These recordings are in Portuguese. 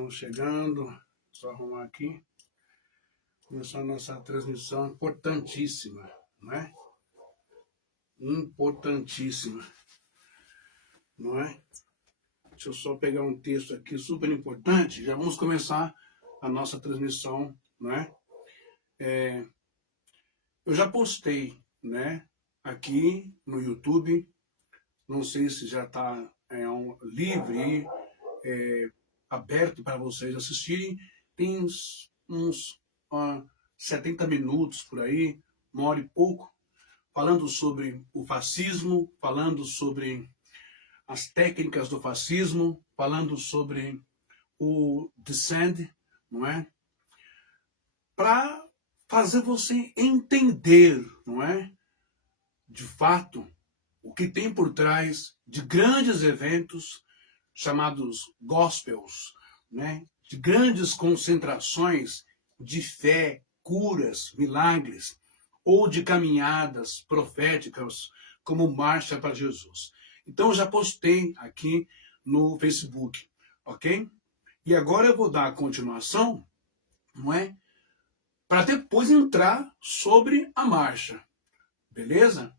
Estamos chegando, só arrumar aqui. Começar a nossa transmissão importantíssima, não é? Importantíssima, não é? Deixa eu só pegar um texto aqui super importante. Já vamos começar a nossa transmissão, não é? Eu já postei, né? Aqui no YouTube. Não sei se já está livre, aberto para vocês assistirem. Tem uns 70 minutos por aí, 1 hora e pouco, falando sobre o fascismo, falando sobre as técnicas do fascismo, falando sobre o Descend, não é? Para fazer você entender, não é? De fato, o que tem por trás de grandes eventos chamados gospels, né? De grandes concentrações de fé, curas, milagres, ou de caminhadas proféticas como Marcha para Jesus. Então eu já postei aqui no Facebook, ok? E agora eu vou dar a continuação, não é? Para depois entrar sobre a marcha, beleza?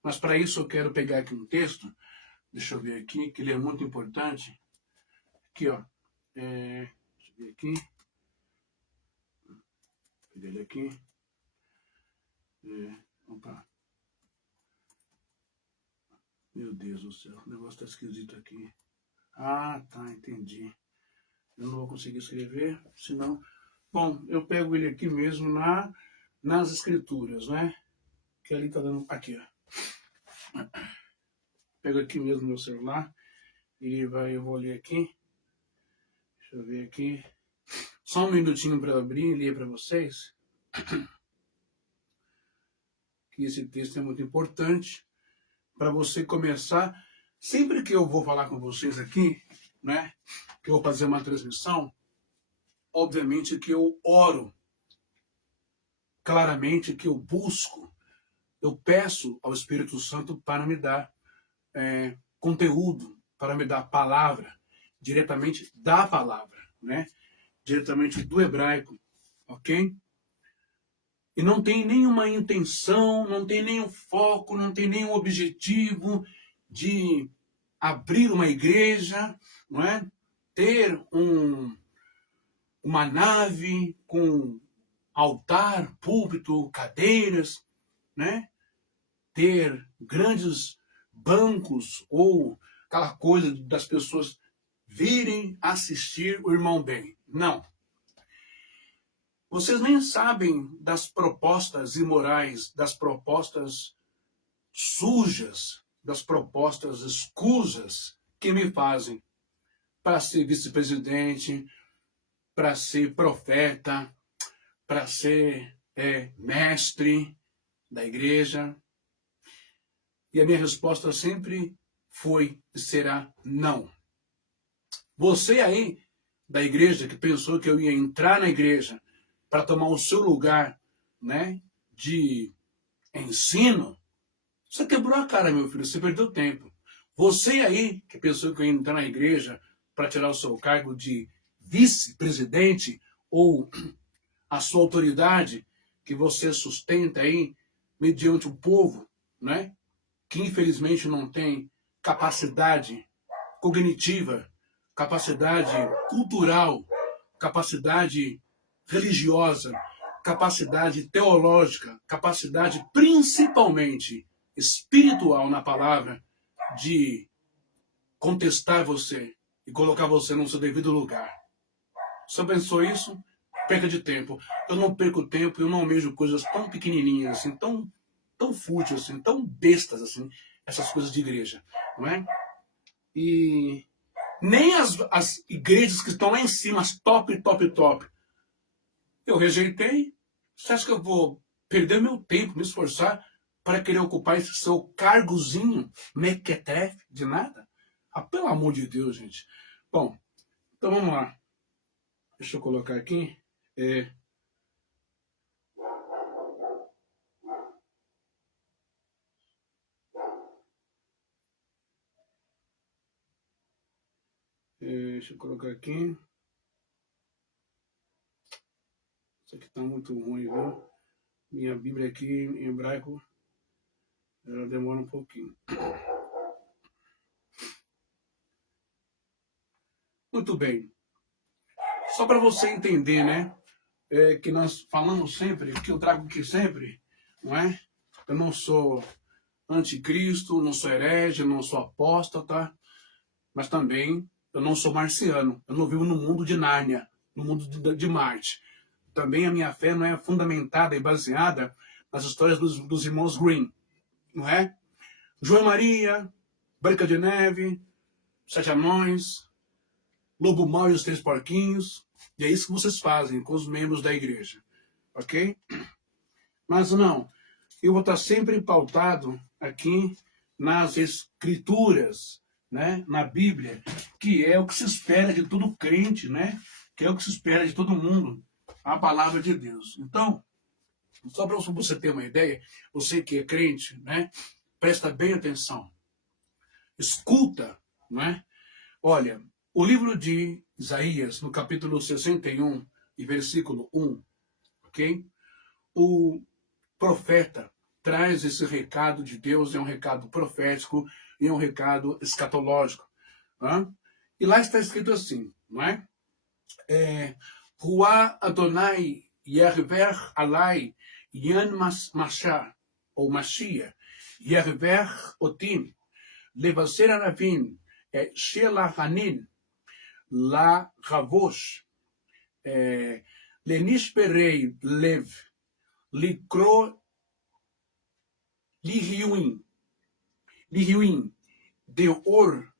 Mas para isso eu quero pegar aqui um texto, deixa eu ver aqui, que ele é muito importante. Aqui, ó. Deixa eu ver aqui. Cadê ele aqui? Opa. Meu Deus do céu, o negócio está esquisito aqui. Ah, tá, entendi. Eu não vou conseguir escrever, senão... Bom, eu pego ele aqui mesmo nas escrituras, né? Que ali tá dando... Aqui, ó. Pego aqui mesmo no meu celular. Eu vou ler aqui. Deixa eu ver aqui. Só um minutinho para abrir e ler para vocês. Que esse texto é muito importante para você começar. Sempre que eu vou falar com vocês aqui, né? Que eu vou fazer uma transmissão, obviamente que eu oro, claramente que eu busco, eu peço ao Espírito Santo para me dar conteúdo, para me dar palavra, diretamente da palavra, né? Diretamente do hebraico, ok? E não tem nenhuma intenção, não tem nenhum foco, não tem nenhum objetivo de abrir uma igreja, não é? Ter uma nave com altar, púlpito, cadeiras, né? Ter grandes bancos ou aquela coisa das pessoas virem assistir o irmão bem. Não. Vocês nem sabem das propostas imorais, das propostas sujas, das propostas escusas que me fazem para ser vice-presidente, para ser profeta, para ser mestre da igreja. E a minha resposta sempre foi e será não. Você aí da igreja que pensou que eu ia entrar na igreja para tomar o seu lugar, né, de ensino, você quebrou a cara, meu filho, você perdeu tempo. Você aí que pensou que eu ia entrar na igreja para tirar o seu cargo de vice-presidente ou a sua autoridade que você sustenta aí mediante o povo, né, que infelizmente não tem capacidade cognitiva, capacidade cultural, capacidade religiosa, capacidade teológica, capacidade principalmente espiritual na palavra de contestar você e colocar você no seu devido lugar. Você pensou isso? Perca de tempo. Eu não perco tempo, eu não almejo coisas tão pequenininhas assim, tão fúteis assim, tão bestas assim, essas coisas de igreja, não é? E nem as igrejas que estão lá em cima, as top, top, top, eu rejeitei. Você acha que eu vou perder meu tempo, me esforçar para querer ocupar esse seu cargozinho mequetrefe de nada? Ah, pelo amor de Deus, gente. Bom, então vamos lá. Deixa eu colocar aqui. Deixa eu colocar aqui. Isso aqui está muito ruim, viu? Minha Bíblia aqui em hebraico, ela demora um pouquinho. Muito bem. Só para você entender, né? Que nós falamos sempre, que eu trago aqui sempre, não é? Eu não sou anticristo, não sou herege, não sou apóstata, mas também eu não sou marciano. Eu não vivo no mundo de Nárnia, no mundo de Marte. Também a minha fé não é fundamentada e baseada nas histórias dos irmãos Grimm, não é? João e Maria, Branca de Neve, Sete Anões, Lobo Mau e os Três Porquinhos. E é isso que vocês fazem com os membros da igreja, ok? Mas não, eu vou estar sempre pautado aqui nas escrituras, né? Na Bíblia, que é o que se espera de todo crente, né? Que é o que se espera de todo mundo, a palavra de Deus. Então, só para você ter uma ideia, você que é crente, né? Presta bem atenção. Escuta, não é? Olha, o livro de Isaías, no capítulo 61 e versículo 1, ok? O profeta traz esse recado de Deus, é um recado profético e é um recado escatológico. Tá? E lá está escrito assim, não é? Ruá Adonai Yerver Alai Yan Masha, ou Mashia, Yerver Otim, Levaser Anavin, Shela Hanin, La Ravosh, Lenishperei Lev, Likro Lihiuin, Deor,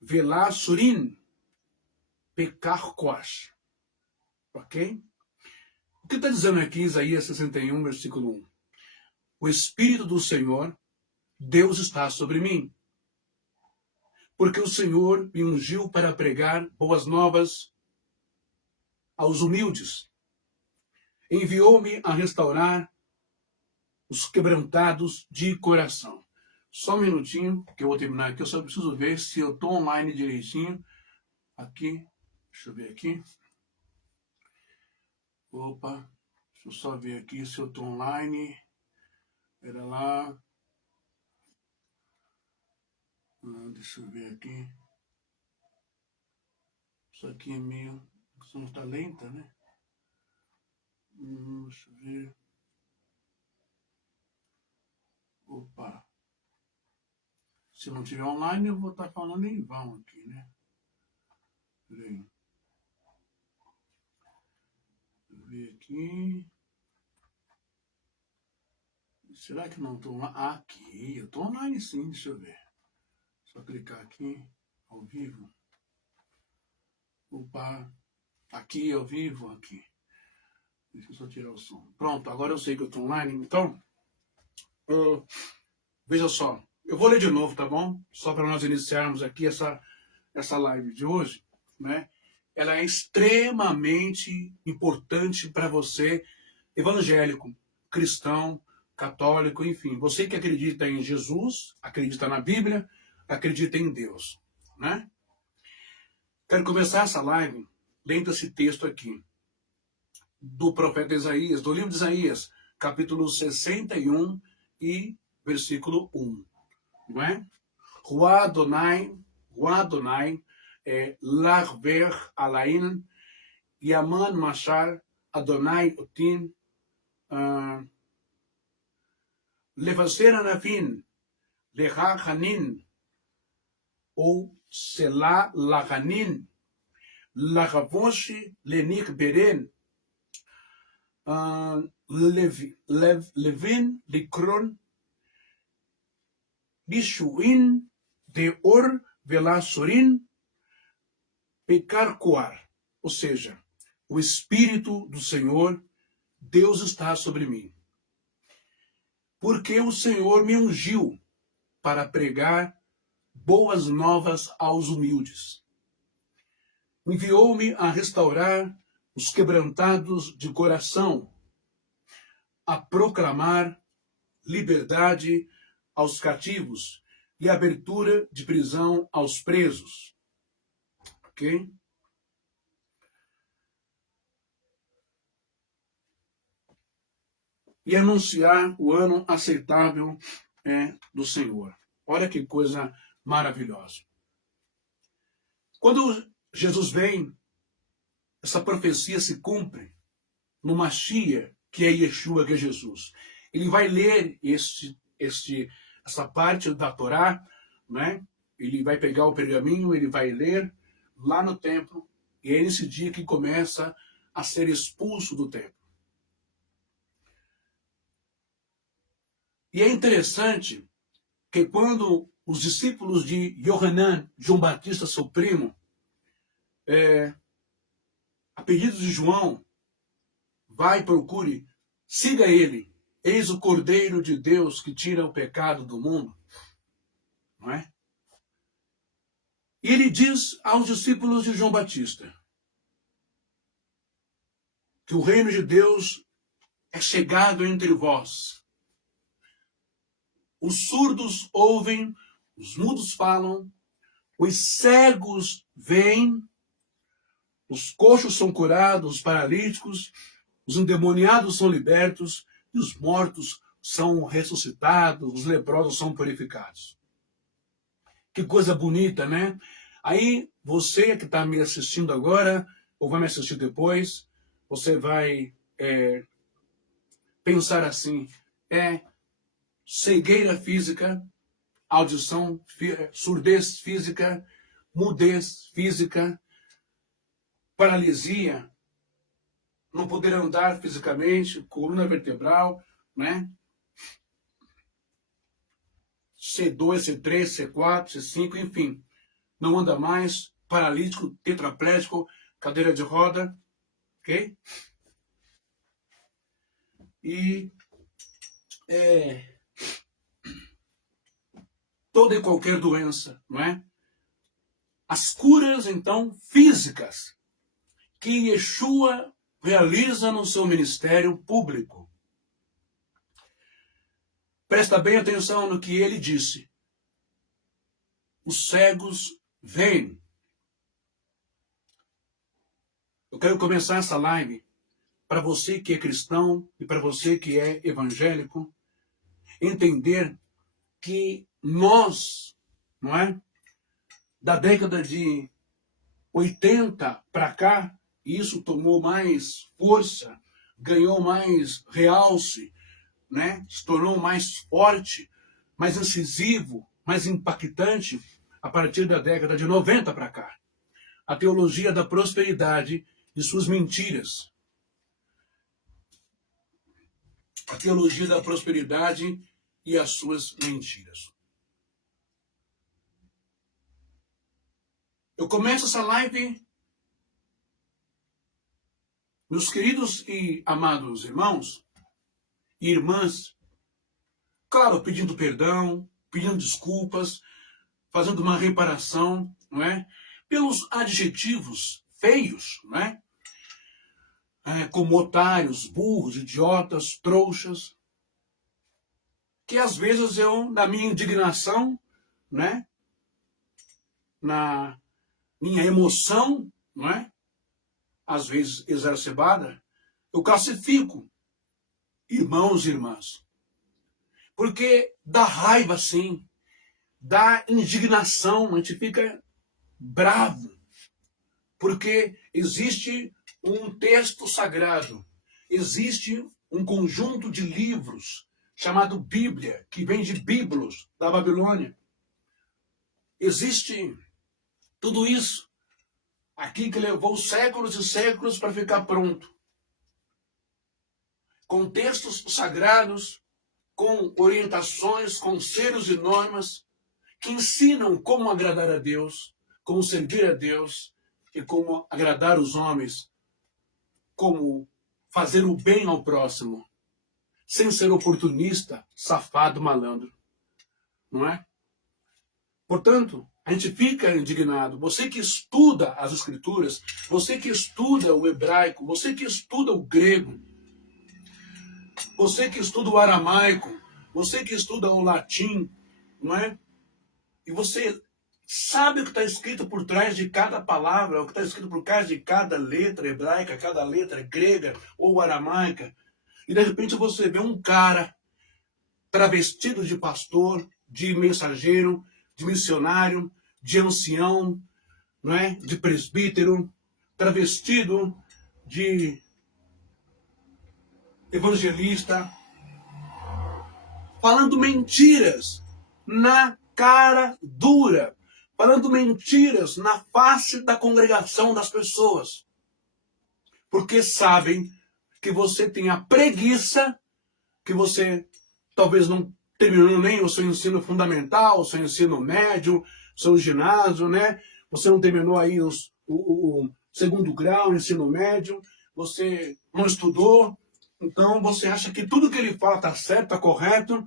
Velá Surin, Pecar Koash. Ok? O que está dizendo aqui Isaías 61, versículo 1? O Espírito do Senhor, Deus está sobre mim. Porque o Senhor me ungiu para pregar boas novas aos humildes. Enviou-me a restaurar os quebrantados de coração. Só um minutinho, que eu vou terminar aqui. Eu só preciso ver se eu estou online direitinho. Aqui, deixa eu ver aqui. Opa, deixa eu só ver aqui se eu estou online. Era lá. Deixa eu ver aqui. Isso aqui é meio... A questão está lenta, né? Deixa eu ver. Opa. Se não tiver online, eu vou estar falando em vão aqui, né? Peraí. Deixa eu ver aqui. Será que não estou online? Aqui, eu estou online sim, deixa eu ver. Só clicar aqui, ao vivo. Opa, aqui ao vivo, aqui. Deixa eu só tirar o som. Pronto, agora eu sei que eu estou online. Então, veja só. Eu vou ler de novo, tá bom? Só para nós iniciarmos aqui essa live de hoje, né? Ela é extremamente importante para você, evangélico, cristão, católico, enfim. Você que acredita em Jesus, acredita na Bíblia, acredita em Deus, né? Quero começar essa live lendo esse texto aqui, do profeta Isaías, do livro de Isaías, capítulo 61 e versículo 1. Não é? Ruá Adonai, Larver Alain, Yaman Mashar, Adonai Otin, Levaser Anafin, Leha Hanin, ou Selah Lahanin, Lachavoshi Lenik Beren, Levin Likron, Bishuin, Deor Velasurin, Pecar Coar. Ou seja, o Espírito do Senhor, Deus está sobre mim. Porque o Senhor me ungiu para pregar boas novas aos humildes. Enviou-me a restaurar os quebrantados de coração, a proclamar liberdade aos cativos e abertura de prisão aos presos. Ok? e anunciar o ano aceitável do Senhor. Olha que coisa maravilhosa. Quando Jesus vem, essa profecia se cumpre no Mashiach, que é Yeshua, que é Jesus. Ele vai ler essa parte da Torá, né? Ele vai pegar o pergaminho, ele vai ler lá no templo, e é nesse dia que começa a ser expulso do templo. E é interessante que quando os discípulos de Yohanan, João Batista, seu primo, a pedido de João, vai, procure, siga ele. Eis o Cordeiro de Deus que tira o pecado do mundo. Não é? E ele diz aos discípulos de João Batista que o reino de Deus é chegado entre vós. Os surdos ouvem, os mudos falam, os cegos veem, os coxos são curados, os paralíticos, os endemoniados são libertos e os mortos são ressuscitados, os leprosos são purificados. Que coisa bonita, né? Aí você que está me assistindo agora, ou vai me assistir depois, você vai pensar assim, cegueira física, audição, surdez física, mudez física, paralisia, não poder andar fisicamente, coluna vertebral, né? C2, C3, C4, C5, enfim. Não anda mais, paralítico, tetraplégico, cadeira de roda, ok? E toda e qualquer doença, não é? As curas, então, físicas, que Yeshua realiza no seu ministério público. Presta bem atenção no que ele disse. Os cegos veem. Eu quero começar essa live para você que é cristão e para você que é evangélico, entender que nós, não é? Da década de 80 para cá, isso tomou mais força, ganhou mais realce, né? Se tornou mais forte, mais incisivo, mais impactante a partir da década de 90 para cá. A teologia da prosperidade e suas mentiras. A teologia da prosperidade e as suas mentiras. Eu começo essa live, meus queridos e amados irmãos e irmãs, claro, pedindo perdão, pedindo desculpas, fazendo uma reparação, não é? Pelos adjetivos feios, não é? Como otários, burros, idiotas, trouxas, que às vezes eu, na minha indignação, né? Na minha emoção, não é? Às vezes exacerbada, eu classifico irmãos e irmãs. Porque dá raiva, sim, dá indignação, a gente fica bravo. Porque existe um texto sagrado, existe um conjunto de livros chamado Bíblia, que vem de Biblos, da Babilônia. Existe tudo isso aqui que levou séculos e séculos para ficar pronto. Com textos sagrados, com orientações, conselhos e normas que ensinam como agradar a Deus, como servir a Deus e como agradar os homens, como fazer o bem ao próximo, sem ser oportunista, safado, malandro. Não é? Portanto, a gente fica indignado. Você que estuda as Escrituras, você que estuda o hebraico, você que estuda o grego, você que estuda o aramaico, você que estuda o latim, não é? E você sabe o que está escrito por trás de cada palavra, o que está escrito por trás de cada letra hebraica, cada letra grega ou aramaica. e de repente você vê um cara travestido de pastor, de mensageiro, de missionário, de ancião, não é? De presbítero, travestido de evangelista, falando mentiras na cara dura, falando mentiras na face da congregação das pessoas, porque sabem que você tem a preguiça, que você talvez não terminou nem o seu ensino fundamental, o seu ensino médio, o seu ginásio, né? Você não terminou aí o segundo grau, o ensino médio, você não estudou, então você acha que tudo que ele fala está certo, está correto,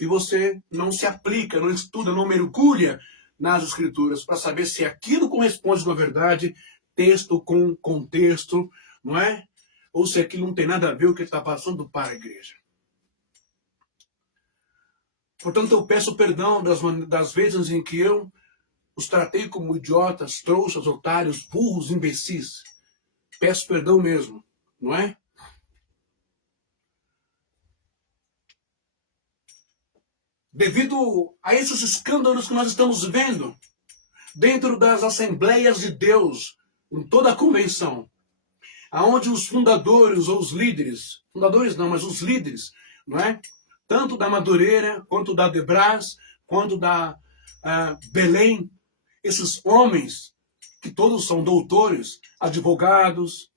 e você não se aplica, não estuda, não mergulha nas escrituras para saber se aquilo corresponde com a verdade, texto com contexto, não é? Ou se aquilo não tem nada a ver com o que está passando para a igreja. Portanto, eu peço perdão das vezes em que eu os tratei como idiotas, trouxas, otários, burros, imbecis. Peço perdão mesmo, não é? Devido a esses escândalos que nós estamos vendo dentro das Assembleias de Deus, em toda a convenção, aonde os fundadores ou os líderes, fundadores não, mas os líderes, não é? Tanto da Madureira, quanto da Debras, quanto da Belém, esses homens, que todos são doutores, advogados,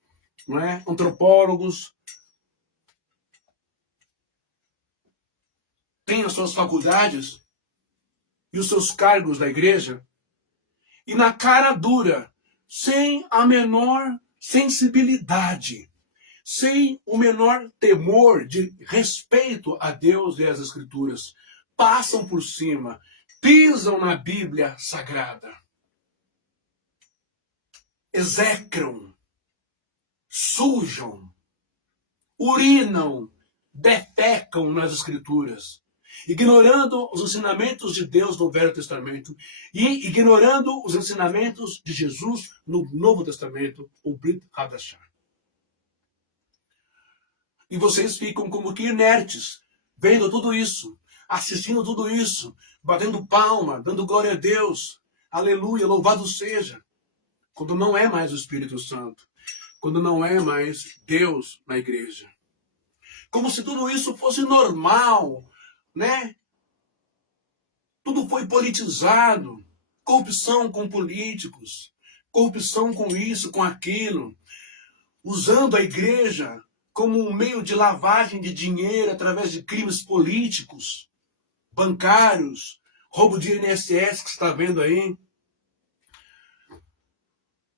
não é? Antropólogos, têm as suas faculdades e os seus cargos na igreja, e na cara dura, sem a menor sensibilidade, sem o menor temor de respeito a Deus e às Escrituras, passam por cima, pisam na Bíblia Sagrada, execram, sujam, urinam, defecam nas Escrituras, ignorando os ensinamentos de Deus no Velho Testamento e ignorando os ensinamentos de Jesus no Novo Testamento, o Brit Hadashah. E vocês ficam como que inertes, vendo tudo isso, assistindo tudo isso, batendo palma, dando glória a Deus, aleluia, louvado seja, quando não é mais o Espírito Santo, quando não é mais Deus na igreja. Como se tudo isso fosse normal, né? Tudo foi politizado, corrupção com políticos, corrupção com isso, com aquilo, usando a igreja como um meio de lavagem de dinheiro através de crimes políticos, bancários, roubo de INSS que você está vendo aí.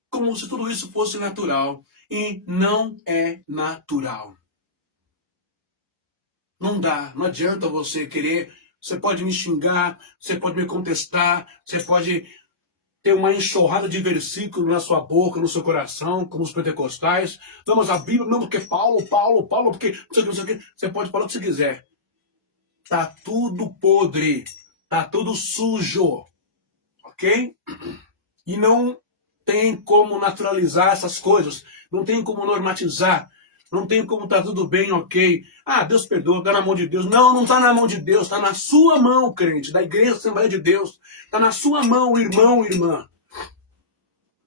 Como se tudo isso fosse natural. E não é natural. Não dá, não adianta você querer, você pode me xingar, você pode me contestar, você pode ter uma enxurrada de versículos na sua boca, no seu coração, como os pentecostais. Não, mas a Bíblia, não, porque Paulo, porque não sei o que. Você pode falar o que você quiser. Tá tudo podre, tá tudo sujo, ok? E não tem como naturalizar essas coisas, não tem como normatizar, não tem como tá tudo bem, ok? Ah, Deus perdoa, tá na mão de Deus. Não, não tá na mão de Deus, tá na sua mão, crente, da Igreja Assembleia de Deus. Tá na sua mão, irmão, irmã.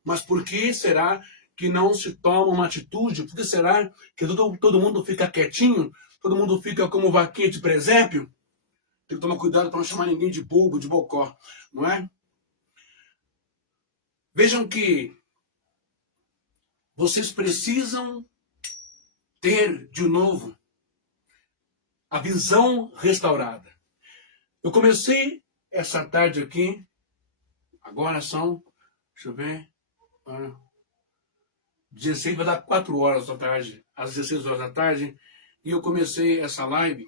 Mas por que será que não se toma uma atitude? Por que será que todo mundo fica quietinho? Todo mundo fica como vaquinha de presépio? Tem que tomar cuidado para não chamar ninguém de bobo, de bocó, não é? Vejam que vocês precisam ter de novo a visão restaurada. Eu comecei essa tarde aqui, agora são, deixa eu ver, 16, vai dar 4 horas da tarde, às 16 horas da tarde, e eu comecei essa live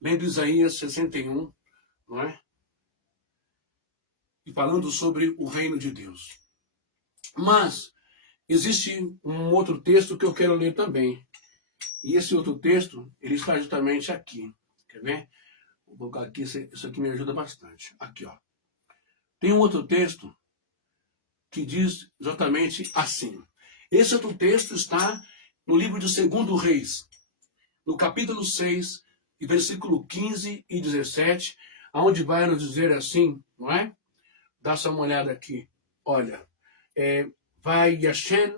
lendo Isaías 61, não é? E falando sobre o reino de Deus. Mas existe um outro texto que eu quero ler também. E esse outro texto, ele está justamente aqui. Quer ver? Vou colocar aqui, isso aqui me ajuda bastante. Aqui, ó. Tem um outro texto que diz exatamente assim. Esse outro texto está no livro de 2 Reis. no capítulo 6, e versículo 15 e 17, onde vai nos dizer assim, não é? Dá só uma olhada aqui. Olha, Vayashen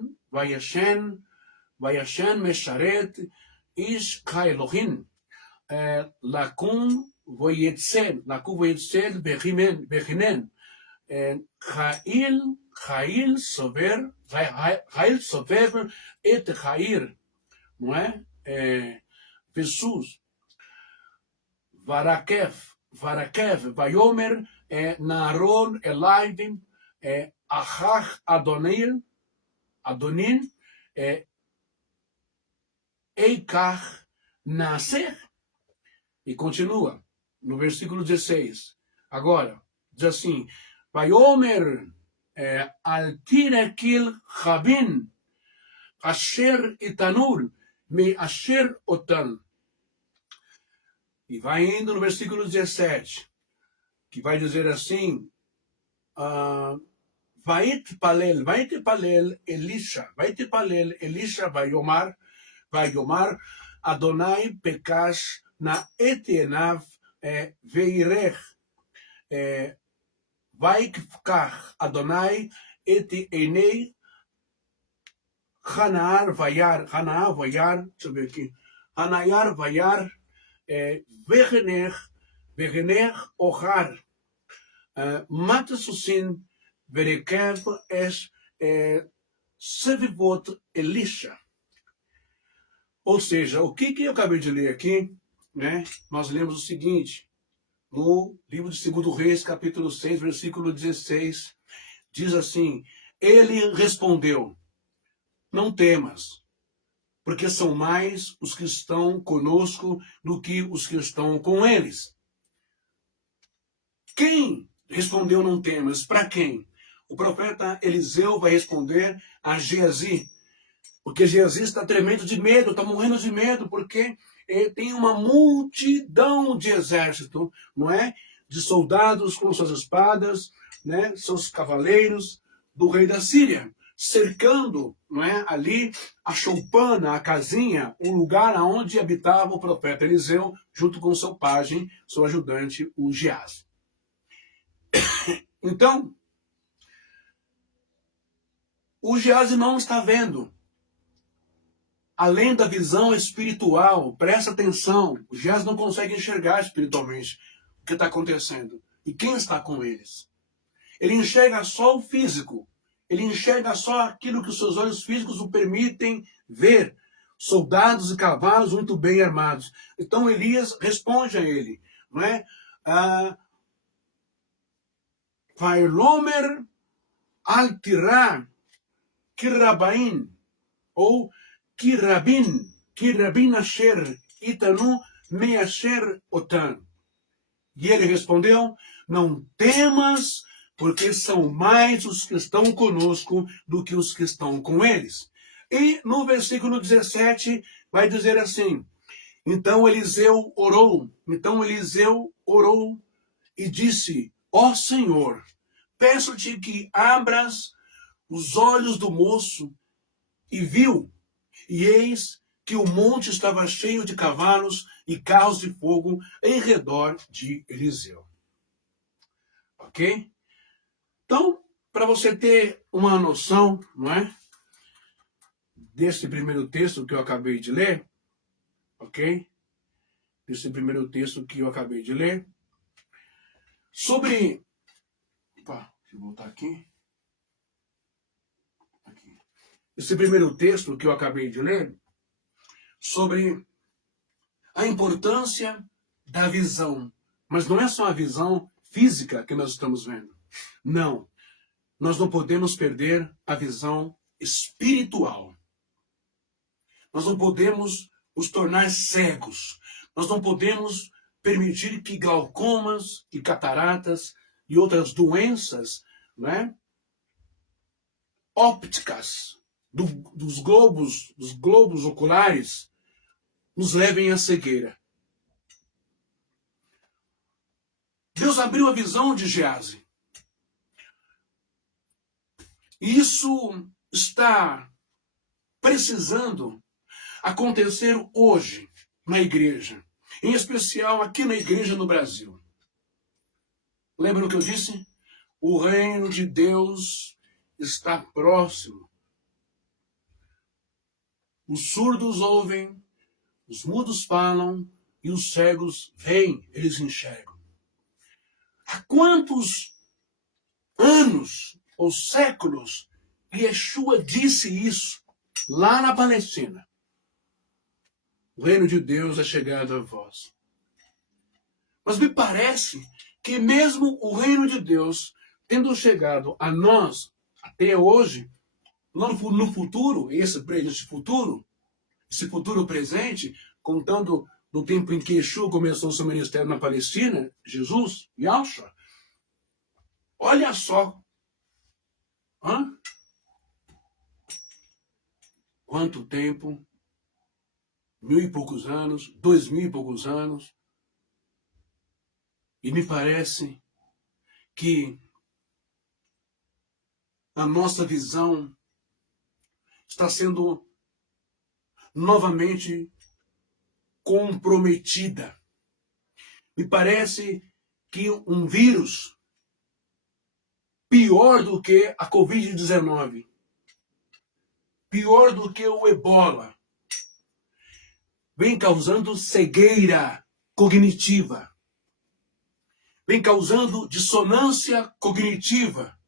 Mesharet Ish Haelohim Lakun Voyetzel Vechinen Jail Sover et Jair, não é? Jesus, Varakev, Vayomer, Naaron, Elaivim, Achach Adonin, Eikach Nasser. E continua, no versículo 16. Agora, diz assim, Vayomer, Altirekil Chabin, Asher Itanur, Me Asher Otan. E vai indo no versículo 17, que vai dizer assim, Vait Palel Elisha, Vayomar, Adonai Pekash na Etienav Veirech, Vaikkach Adonai et Enei Hanar Vayar, deixa eu ver aqui, Hanayar Vayar, Vegenech Ohar, Matasusin Verekev es Sevivot Elisha. Ou seja, o que eu acabei de ler aqui, né? Nós lemos o seguinte, no livro de 2 Reis, capítulo 6, versículo 16, diz assim, ele respondeu, não temas, porque são mais os que estão conosco do que os que estão com eles. Quem respondeu não temas? Para quem? O profeta Eliseu vai responder a Geazi, porque Geazi está tremendo de medo, está morrendo de medo, porque tem uma multidão de exército, não é? De soldados com suas espadas, né? Seus cavaleiros do rei da Síria, cercando, não é? Ali a choupana, a casinha, o lugar onde habitava o profeta Eliseu, junto com seu pajem, seu ajudante, o Geazi. Então, o Geazi não está vendo. Além da visão espiritual, presta atenção, o Geazi não consegue enxergar espiritualmente o que está acontecendo. E quem está com eles? Ele enxerga só o físico. Ele enxerga só aquilo que os seus olhos físicos o permitem ver. Soldados e cavalos muito bem armados. Então Elias responde a ele, não é? Vailomer al-Tirá, Kirabaim, ou Kirabin Asher, Itanu Me Asher Otan. E ele respondeu, não temas, porque são mais os que estão conosco do que os que estão com eles. E no versículo 17 vai dizer assim, então Eliseu orou e disse, ó Senhor, peço-te que abras os olhos do moço, e viu, e eis que o monte estava cheio de cavalos e carros de fogo em redor de Eliseu. Ok? Então, para você ter uma noção, não é? Desse primeiro texto que eu acabei de ler, ok? Desse primeiro texto que eu acabei de ler, sobre... Opa, deixa eu voltar aqui. Esse primeiro texto que eu acabei de ler, sobre a importância da visão. Mas não é só a visão física que nós estamos vendo. Não. Nós não podemos perder a visão espiritual. Nós não podemos nos tornar cegos. Nós não podemos permitir que glaucomas e cataratas e outras doenças, né, ópticas dos globos oculares nos levem à cegueira. Deus abriu a visão de Geazi. E isso está precisando acontecer hoje, na igreja, em especial aqui na igreja no Brasil. Lembra o que eu disse? O reino de Deus está próximo. Os surdos ouvem, os mudos falam e os cegos veem, eles enxergam. Há quantos anos ou séculos Yeshua disse isso lá na Palestina? O reino de Deus é chegado a vós. Mas me parece que mesmo o reino de Deus tendo chegado a nós até hoje, no futuro, esse futuro presente, contando no tempo em que Yeshua começou seu ministério na Palestina, Jesus, Yahshua, olha só. Quanto tempo? 1000 e poucos anos, 2000 e poucos anos. E me parece que a nossa visão está sendo novamente comprometida. Me parece que um vírus pior do que a Covid-19, pior do que o Ebola, vem causando cegueira cognitiva, vem causando dissonância cognitiva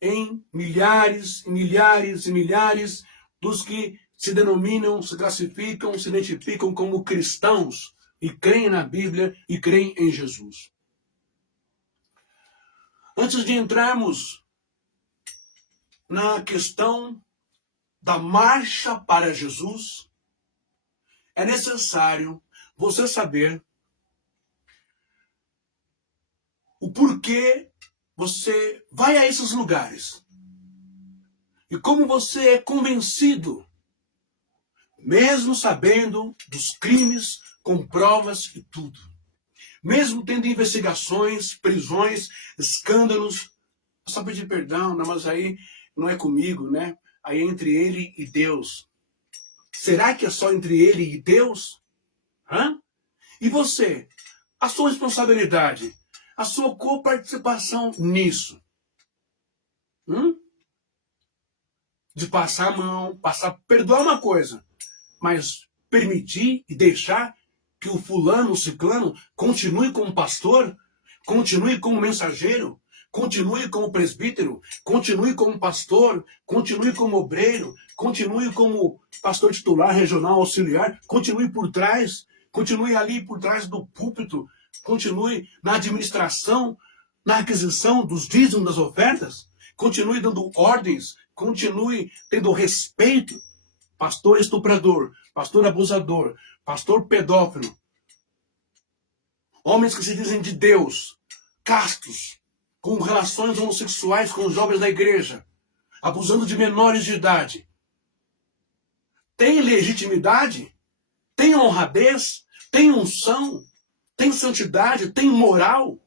em milhares e milhares e milhares dos que se denominam, se classificam, se identificam como cristãos e creem na Bíblia e creem em Jesus. Antes de entrarmos na questão da marcha para Jesus, é necessário você saber o porquê você vai a esses lugares e como você é convencido, mesmo sabendo dos crimes, com provas e tudo. Mesmo tendo investigações, prisões, escândalos, só pedir perdão, não, mas aí não é comigo, né? Aí é entre ele e Deus. Será que é só entre ele e Deus? E você? A sua responsabilidade, a sua coparticipação nisso? De passar a mão, perdoar uma coisa, mas permitir e deixar que o fulano, o ciclano, continue como pastor, continue como mensageiro, continue como presbítero, continue como pastor, continue como obreiro, continue como pastor titular, regional, auxiliar, continue por trás, continue ali por trás do púlpito, continue na administração, na aquisição dos dízimos das ofertas, continue dando ordens, continue tendo respeito. Pastor estuprador, pastor abusador, pastor pedófilo, homens que se dizem de Deus, castos, com relações homossexuais com os jovens da igreja, abusando de menores de idade. Tem legitimidade? Tem honradez? Tem unção? Tem santidade? Tem moral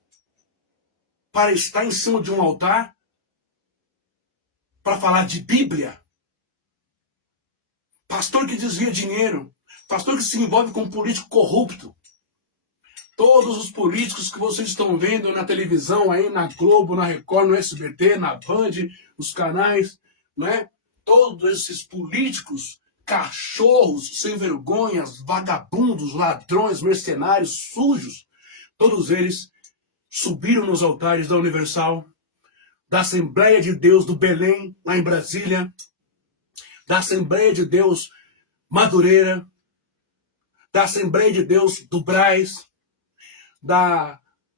para estar em cima de um altar? Para falar de Bíblia? Pastor que desvia dinheiro, pastor que se envolve com um político corrupto. Todos os políticos que vocês estão vendo na televisão, aí na Globo, na Record, no SBT, na Band, os canais, né? Todos esses políticos, cachorros, sem vergonhas, vagabundos, ladrões, mercenários, sujos, todos eles subiram nos altares da Universal, da Assembleia de Deus do Belém, lá em Brasília, da Assembleia de Deus Madureira, da Assembleia de Deus do Brás,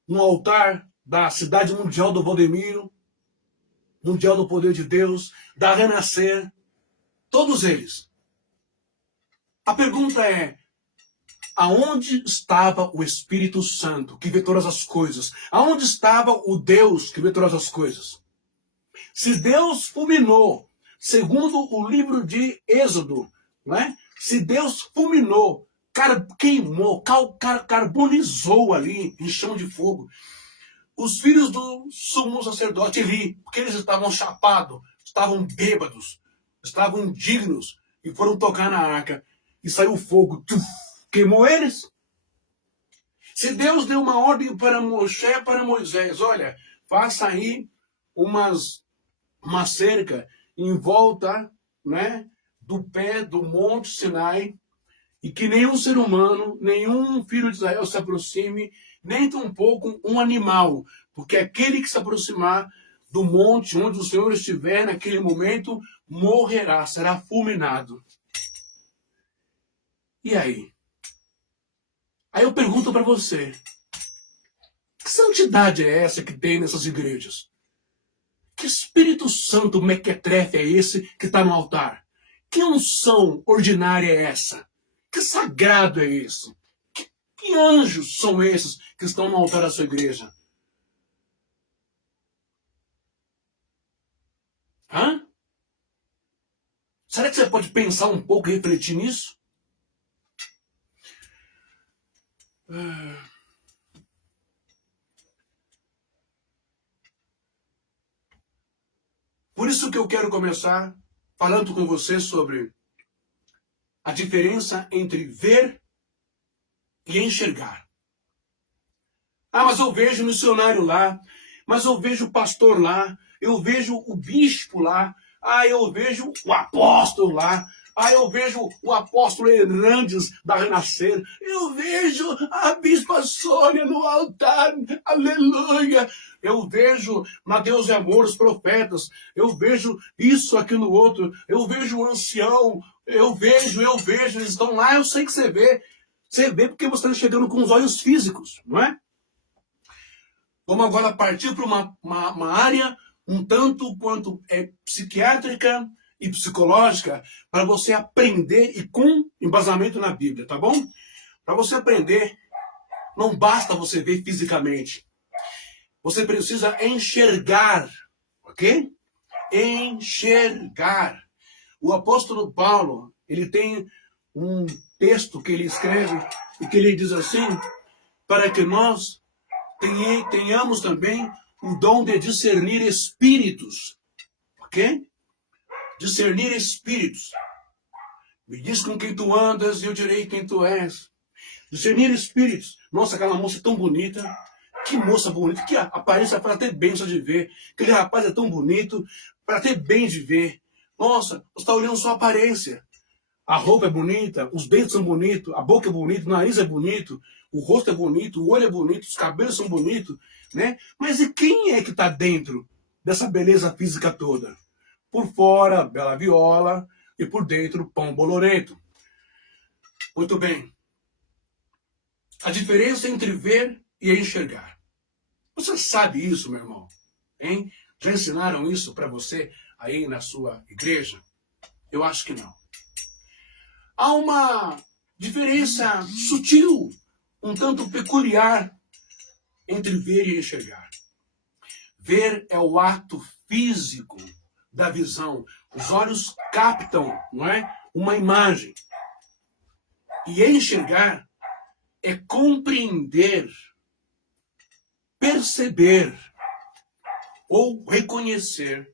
no altar da Cidade Mundial do Valdemiro, Mundial do Poder de Deus, da Renascer, todos eles. A pergunta é, aonde estava o Espírito Santo que vê todas as coisas? Aonde estava o Deus que vê todas as coisas? Se Deus fulminou, segundo o livro de Êxodo, né? Se Deus fulminou, queimou, carbonizou ali em chão de fogo os filhos do sumo sacerdote Eli, porque eles estavam chapados, estavam bêbados, estavam indignos e foram tocar na arca. e saiu fogo, tuf, queimou eles. Se Deus deu uma ordem para Moshe, para Moisés, olha, faça aí uma cerca em volta, né, do pé do Monte Sinai, e que nenhum ser humano, nenhum filho de Israel se aproxime, nem tampouco um animal, porque aquele que se aproximar do monte onde o Senhor estiver naquele momento, morrerá, será fulminado. E aí? Aí eu pergunto para você, que santidade é essa que tem nessas igrejas? Que Espírito Santo mequetrefe é esse que está no altar? Que unção ordinária é essa? Que sagrado é esse? Que anjos são esses que estão no altar da sua igreja? Hã? Será que você pode pensar um pouco e refletir nisso? Por isso que eu quero começar falando com você sobre a diferença entre ver e enxergar. Ah, mas eu vejo o missionário lá, mas eu vejo o pastor lá, eu vejo o bispo lá, ah, eu vejo o apóstolo lá, ah, eu vejo o apóstolo Hernandes da Renascer, eu vejo a bispa Sônia no altar, aleluia, eu vejo na Deus e Amor os profetas, eu vejo isso, aquilo, outro, eu vejo o ancião, eu vejo, eles estão lá, eu sei que você vê porque você está chegando com os olhos físicos, não é? Vamos agora partir para uma área um tanto quanto psiquiátrica e psicológica para você aprender e com embasamento na Bíblia, tá bom? Para você aprender, não basta você ver fisicamente. Você precisa enxergar, ok? Enxergar. O apóstolo Paulo, ele tem um texto que ele escreve e que ele diz assim, para que nós tenhamos também o dom de discernir espíritos. Ok? Discernir espíritos. Me diz com quem tu andas e eu direi quem tu és. Discernir espíritos. Nossa, aquela moça é tão bonita. Que moça bonita. Que aparência para ter bem só de ver. Aquele rapaz é tão bonito para ter bem de ver. Nossa, você está olhando só a aparência. A roupa é bonita, os dentes são bonitos, a boca é bonita, o nariz é bonito, o rosto é bonito, o olho é bonito, os cabelos são bonitos, né? Mas e quem é que está dentro dessa beleza física toda? Por fora, bela viola, e por dentro, pão bolorento. Muito bem. A diferença entre ver e enxergar. Você sabe isso, meu irmão? Hein? Já ensinaram isso para você aí na sua igreja? Eu acho que não. Há uma diferença sutil, um tanto peculiar, entre ver e enxergar. Ver é o ato físico da visão. Os olhos captam, não é? Uma imagem. E enxergar é compreender, perceber ou reconhecer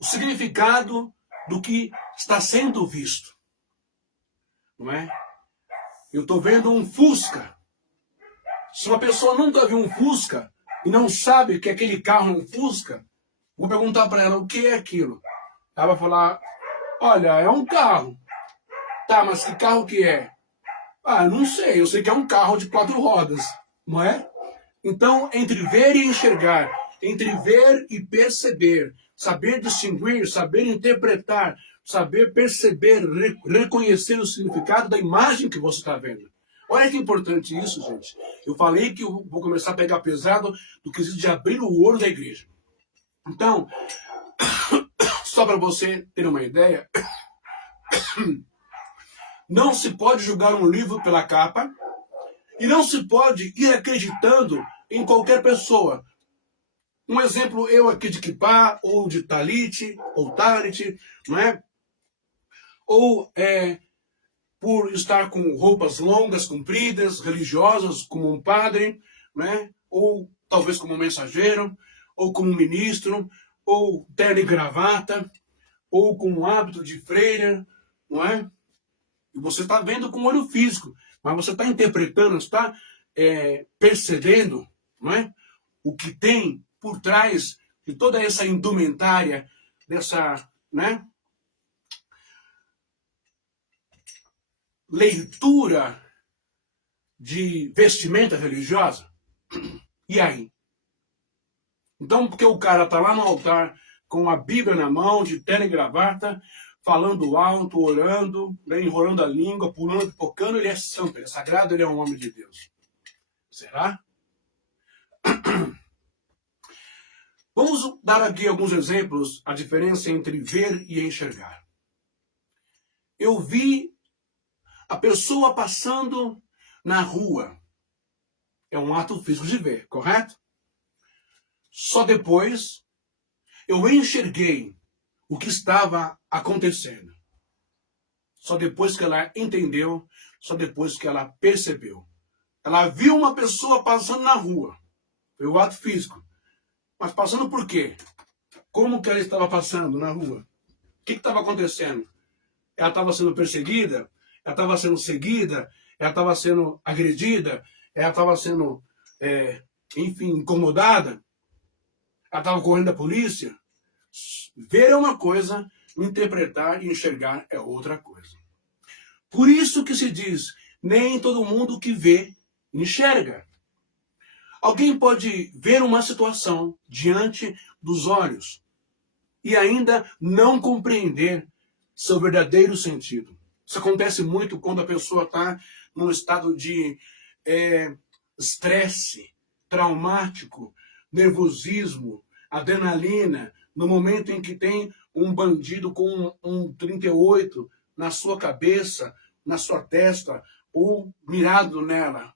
o significado do que está sendo visto. Não é? Eu estou vendo um Fusca. Se uma pessoa nunca viu um Fusca e não sabe que aquele carro é um Fusca, vou perguntar para ela o que é aquilo. Ela vai falar, olha, é um carro. Tá, mas que carro que é? Ah, eu não sei, eu sei que é um carro de 4 rodas, não é? Então, entre ver e enxergar, entre ver e perceber, saber distinguir, saber interpretar, saber perceber, reconhecer o significado da imagem que você está vendo. Olha que importante isso, gente. Eu falei que eu vou começar a pegar pesado do quesito de abrir o olho da igreja. Então, só para você ter uma ideia, não se pode julgar um livro pela capa e não se pode ir acreditando em qualquer pessoa. Um exemplo, eu aqui de Kipá, ou de Talit, ou Talit, não é? Ou por estar com roupas longas, compridas, religiosas, como um padre, né? Ou talvez como um mensageiro, ou como um ministro, ou terno e gravata, ou com um hábito de freira, não é? E você está vendo com o olho físico, mas você está interpretando, está percebendo, não é? O que tem por trás de toda essa indumentária, dessa, né, leitura de vestimenta religiosa. E aí? Então, porque o cara está lá no altar com a Bíblia na mão, de terno e gravata, falando alto, orando, né, enrolando a língua, pulando, pipocando, ele é santo, ele é sagrado, ele é um homem de Deus. Será? Vamos dar aqui alguns exemplos, a diferença entre ver e enxergar. Eu vi a pessoa passando na rua. É um ato físico de ver, correto? Só depois eu enxerguei o que estava acontecendo. Só depois que ela entendeu, só depois que ela percebeu. Ela viu uma pessoa passando na rua. Foi o ato físico. Mas passando por quê? Como que ela estava passando na rua? O que estava acontecendo? Ela estava sendo perseguida? Ela estava sendo seguida? Ela estava sendo agredida? Ela estava sendo, enfim, incomodada? Ela estava correndo da polícia? Ver é uma coisa, interpretar e enxergar é outra coisa. Por isso que se diz, nem todo mundo que vê, enxerga. Alguém pode ver uma situação diante dos olhos e ainda não compreender seu verdadeiro sentido. Isso acontece muito quando a pessoa está num estado de estresse, traumático, nervosismo, adrenalina, no momento em que tem um bandido com um 38 na sua cabeça, na sua testa, ou mirado nela.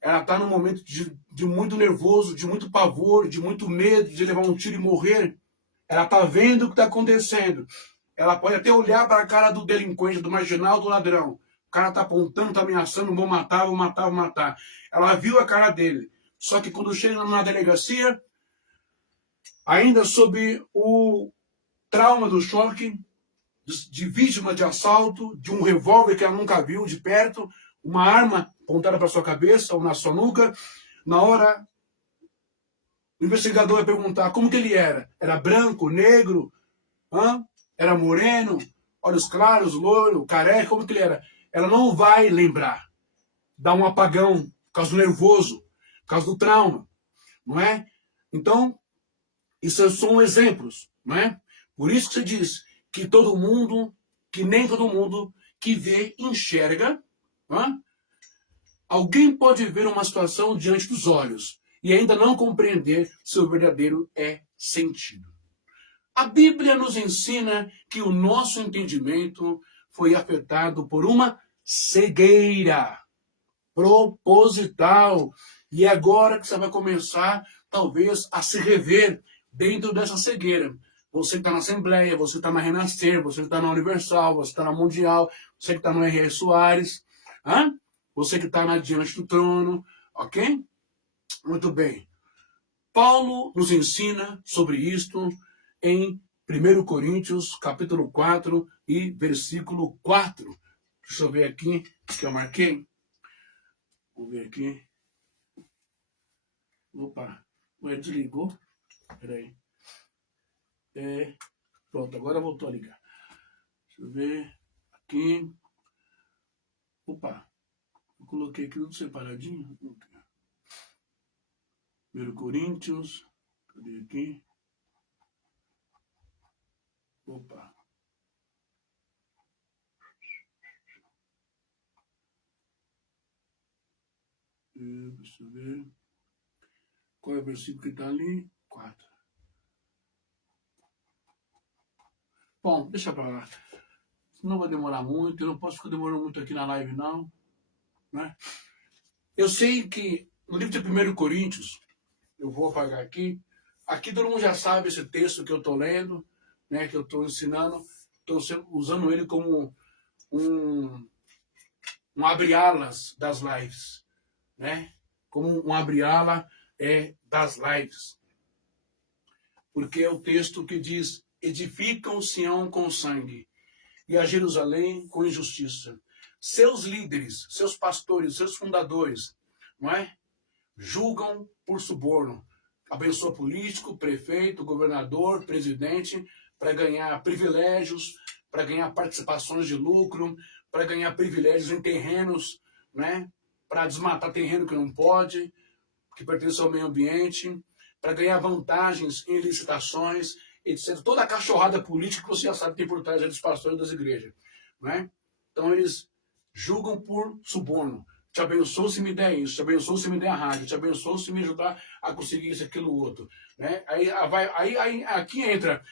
Ela está num momento de muito nervoso, de muito pavor, de muito medo de levar um tiro e morrer. Ela está vendo o que está acontecendo. Ela pode até olhar para a cara do delinquente, do marginal, do ladrão. O cara está apontando, está ameaçando, vou matar, vou matar, vou matar. Ela viu a cara dele. Só que quando chega na delegacia, ainda sob o trauma do choque, de vítima de assalto, de um revólver que ela nunca viu de perto, uma arma apontada para sua cabeça ou na sua nuca, na hora o investigador vai perguntar como que ele era. Era branco, negro, era moreno, olhos claros, loiro, careca, como que ele era? Ela não vai lembrar. Dá um apagão por causa do nervoso, por causa do trauma, não é? Então, isso são exemplos, não é? Por isso que se diz que todo mundo, que nem todo mundo que vê, enxerga. Não é? Alguém pode ver uma situação diante dos olhos e ainda não compreender seu verdadeiro sentido. A Bíblia nos ensina que o nosso entendimento foi afetado por uma cegueira proposital. E é agora que você vai começar, talvez, a se rever dentro dessa cegueira. Você que está na Assembleia, você que está na Renascer, você que está na Universal, você que está na Mundial, você que está no R.R. Soares, você que está na Diante do Trono, ok? Muito bem. Paulo nos ensina sobre isto em 1 Coríntios, capítulo 4 e versículo 4. Deixa eu ver aqui, que eu marquei. Vou ver aqui. Opa, ué, desligou. Peraí. Pronto, agora voltou a ligar. Deixa eu ver aqui. Opa, eu coloquei aqui tudo separadinho. 1 Coríntios, cadê aqui? Opa. Deixa eu ver. Qual é o versículo que está ali? 4. Bom, deixa para lá. Não vai demorar muito, eu não posso ficar demorando muito aqui na live, não. Né? Eu sei que no livro de 1 Coríntios, eu vou apagar aqui. Aqui todo mundo já sabe esse texto que eu estou lendo, né, que eu estou ensinando. Estou usando ele como um abre-alas das lives. Né? Como um abre-ala das lives. Porque é o texto que diz: edificam Sião com sangue, e a Jerusalém com injustiça. Seus líderes, seus pastores, seus fundadores, não é? Julgam por suborno. Abençoa político, prefeito, governador, presidente, para ganhar privilégios, para ganhar participações de lucro, para ganhar privilégios em terrenos, né? Para desmatar terreno que não pode, que pertence ao meio ambiente, para ganhar vantagens em licitações, etc. Toda a cachorrada política que você já sabe que tem por trás dos pastores das igrejas. Né? Então eles julgam por suborno. Te abençoo se me der isso, te abençoo se me der a rádio, te abençoo se me ajudar a conseguir isso, aquilo, outro. Né? Aí aqui entra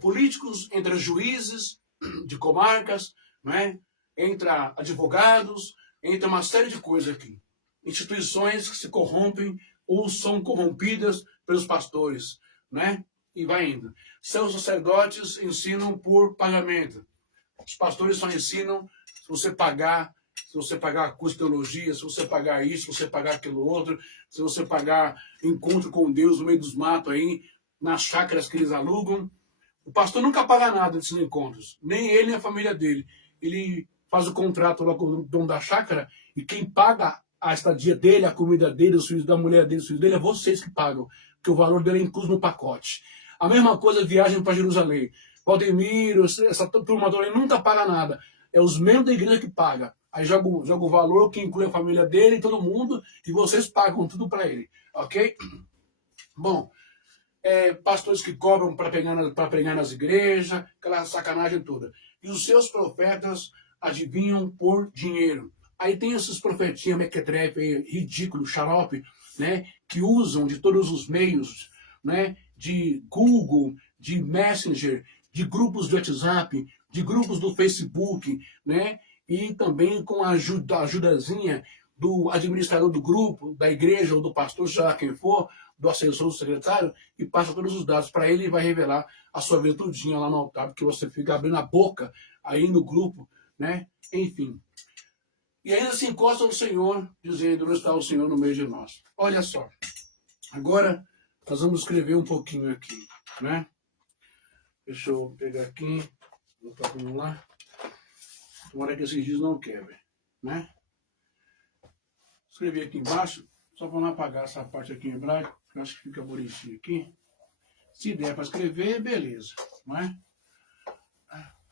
políticos, entra juízes de comarcas, né? Entra advogados, entra uma série de coisas aqui. Instituições que se corrompem ou são corrompidas pelos pastores, né? E vai indo. Seus sacerdotes ensinam por pagamento. Os pastores só ensinam se você pagar a curso de teologia, se você pagar isso, se você pagar aquilo outro, se você pagar encontro com Deus no meio dos matos aí, nas chácaras que eles alugam. O pastor nunca paga nada desses encontros, nem ele nem a família dele. Ele faz o contrato lá com o dono da chácara e quem paga a estadia dele, a comida dele, os filhos da mulher dele, os filhos dele, é vocês que pagam, porque o valor dele é incluso no pacote. A mesma coisa, viagem para Jerusalém. Valdemiro, essa turma toda nunca paga nada. É os membros da igreja que pagam. Aí joga o valor que inclui a família dele e todo mundo, e vocês pagam tudo para ele. Ok? Bom, pastores que cobram para pregar nas igrejas, aquela sacanagem toda. E os seus profetas adivinham por dinheiro. Aí tem esses profetinhas mequetrefe, ridículo, xarope, né, que usam de todos os meios, né, de Google, de Messenger, de grupos do WhatsApp, de grupos do Facebook, né, e também com a ajudazinha do administrador do grupo, da igreja ou do pastor, já quem for, do assessor, do secretário, e passa todos os dados para ele e vai revelar a sua virtudinha lá no altar, porque você fica abrindo a boca aí no grupo, né, enfim. E ainda se encosta no Senhor, dizendo, não está o Senhor no meio de nós. Olha só, agora nós vamos escrever um pouquinho aqui, né? Deixa eu pegar aqui, vamos lá. Tomara que esses dias não quebrem, né? Escrevi aqui embaixo, só para não apagar essa parte aqui em hebraico, que eu acho que fica bonitinho aqui. Se der para escrever, beleza, não é?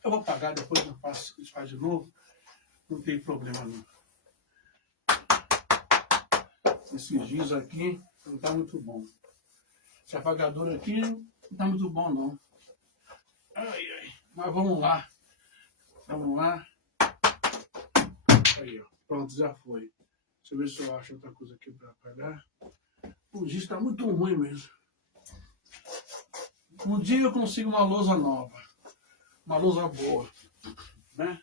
Eu vou apagar, depois eu faço, faz de novo. Não tem problema não. Esses dias aqui não está muito bom. Esse apagador aqui não está muito bom não. Ai, ai. Mas vamos lá. Vamos lá. Aí, ó. Pronto, já foi. Deixa eu ver se eu acho outra coisa aqui para apagar. O dia está muito ruim mesmo. Um dia eu consigo uma lousa nova. Uma lousa boa. Né?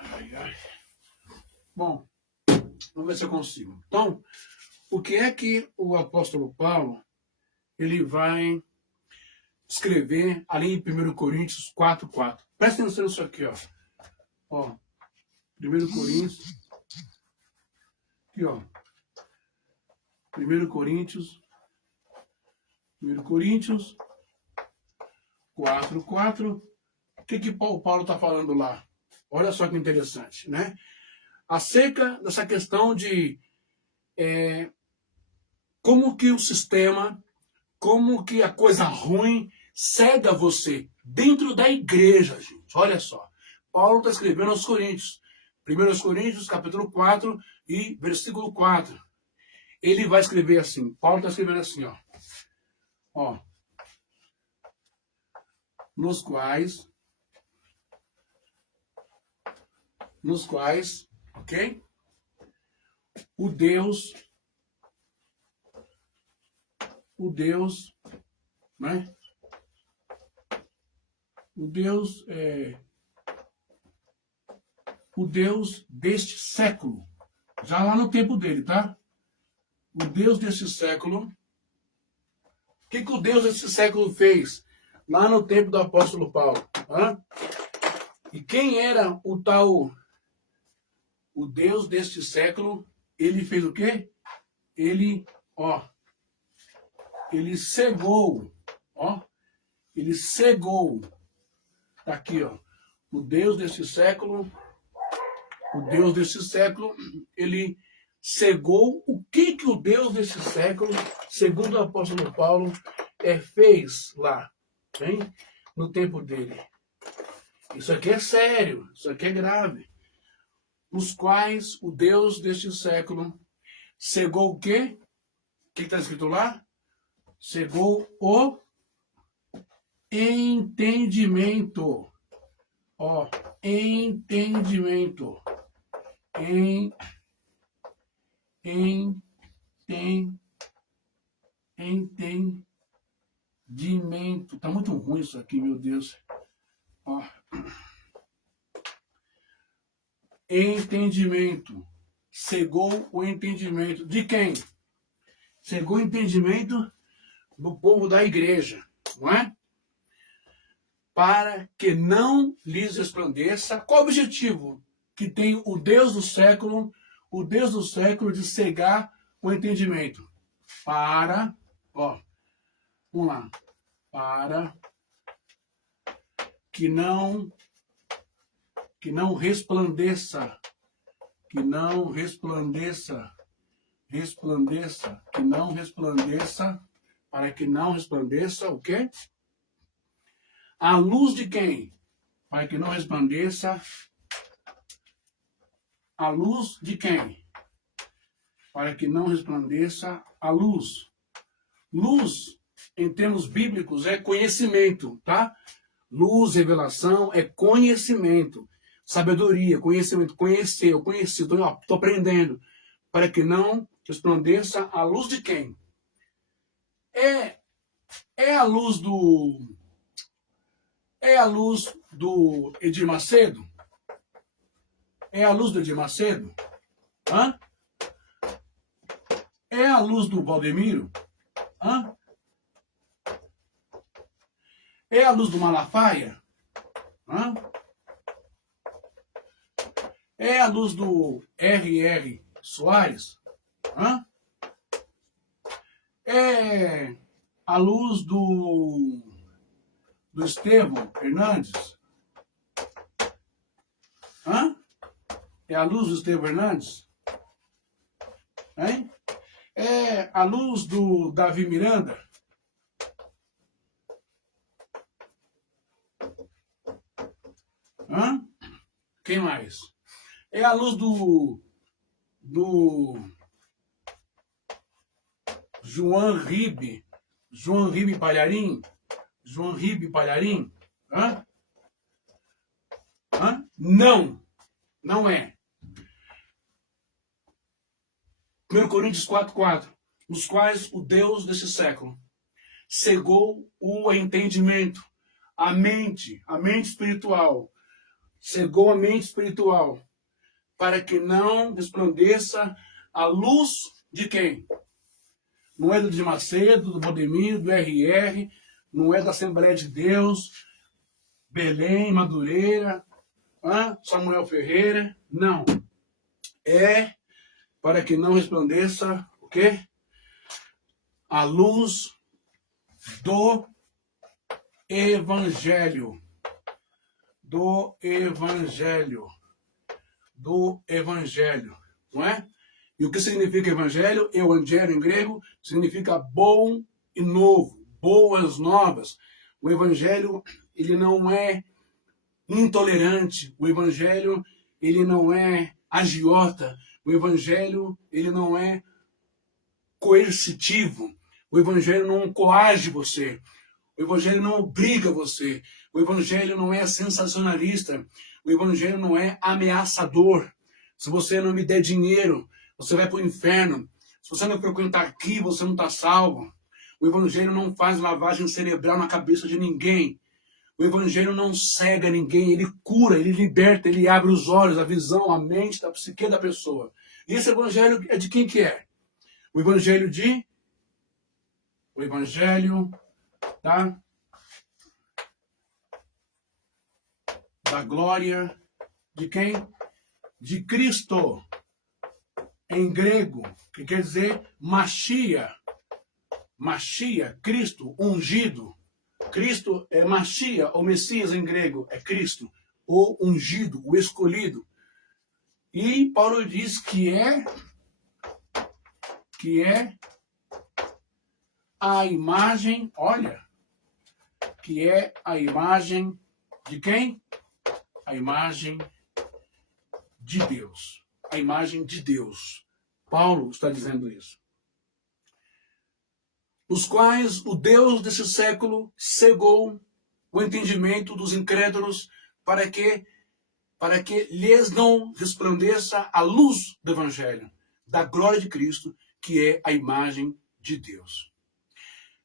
Ai, ai. Bom, vamos ver se eu consigo. Então, o que é que o apóstolo Paulo ele vai escrever ali em 1 Coríntios 4:4? Presta atenção nisso aqui, ó. Ó, 1 Coríntios. Aqui, ó. 1 Coríntios 4:4. O que Paulo está falando lá? Olha só que interessante, né? Acerca dessa questão de como que o sistema, como que a coisa ruim cega você dentro da igreja, gente. Olha só. Paulo está escrevendo aos Coríntios. 1 Coríntios, capítulo 4 e versículo 4. Ele vai escrever assim. Paulo está escrevendo assim, ó. Ó. Nos quais, ok? O Deus, né? O Deus deste século, já lá no tempo dele, tá? O Deus deste século, o que o Deus deste século fez lá no tempo do apóstolo Paulo? Hã? E quem era o tal, o Deus deste século? Ele fez o quê? Ele cegou, ó, ele cegou Está aqui, ó. O Deus desse século, ele cegou. O que o Deus desse século, segundo o apóstolo Paulo, fez lá, hein? No tempo dele. Isso aqui é sério, isso aqui é grave. Os quais o Deus deste século cegou o quê? O que está escrito lá? Cegou o entendimento. Ó, entendimento. Entendimento. Tá muito ruim isso aqui, meu Deus. Ó. Entendimento. Cegou o entendimento. De quem? Cegou o entendimento do povo da igreja, não é? Para que não lhes resplandeça. Qual o objetivo que tem o Deus do século de cegar o entendimento? Para, ó, vamos lá, para que não resplandeça, para que não resplandeça o quê? A luz de quem? Para que não resplandeça a luz de quem? Para que não resplandeça a luz. Luz, em termos bíblicos, é conhecimento, tá? Luz, revelação, é conhecimento. Sabedoria, conhecimento, conhecer, eu conheci, estou aprendendo. Para que não resplandeça a luz de quem? É a luz do Edir Macedo? É a luz do Edir Macedo? Hã? É a luz do Valdemiro? Hã? É a luz do Malafaia? Hã? É a luz do R.R. Soares? Hã? É a luz do Estevão Hernandes? Hã? É a luz do Estevão Hernandes? Hein? É a luz do Davi Miranda? Hã? Quem mais? É a luz do João Ribe Palharim? João Ribe Palharim? Hã? Hã? Não. Não é. 1 Coríntios 4:4. Nos quais o Deus desse século cegou o entendimento, a mente espiritual. Cegou a mente espiritual para que não resplandeça a luz de quem? Não é do Edir Macedo, do Valdemiro, do R.R., não é da Assembleia de Deus, Belém, Madureira, Samuel Ferreira, não. É para que não resplandeça o quê? A luz do Evangelho. Do Evangelho, não é? E o que significa Evangelho? Evangelho em grego significa bom e novo, boas novas. O Evangelho, ele não é intolerante, o Evangelho, ele não é agiota, o Evangelho, ele não é coercitivo, o Evangelho não coage você, o Evangelho não obriga você, o Evangelho não é sensacionalista, o Evangelho não é ameaçador. Se você não me der dinheiro, você vai para o inferno. Se você não frequentar aqui, você não está salvo. O Evangelho não faz lavagem cerebral na cabeça de ninguém. O Evangelho não cega ninguém, ele cura, ele liberta, ele abre os olhos, a visão, a mente, a psique da pessoa. E esse Evangelho é de quem que é? O Evangelho tá? Da glória de quem? De Cristo. Em grego, que quer dizer Machia. Machia, Cristo, ungido. Cristo é Machia, ou Messias em grego, é Cristo, o ungido, o escolhido. E Paulo diz que é a imagem, olha, que é a imagem de quem? A imagem de Deus. A imagem de Deus. Paulo está dizendo isso. Os quais o Deus desse século cegou o entendimento dos incrédulos para que lhes não resplandeça a luz do Evangelho, da glória de Cristo, que é a imagem de Deus.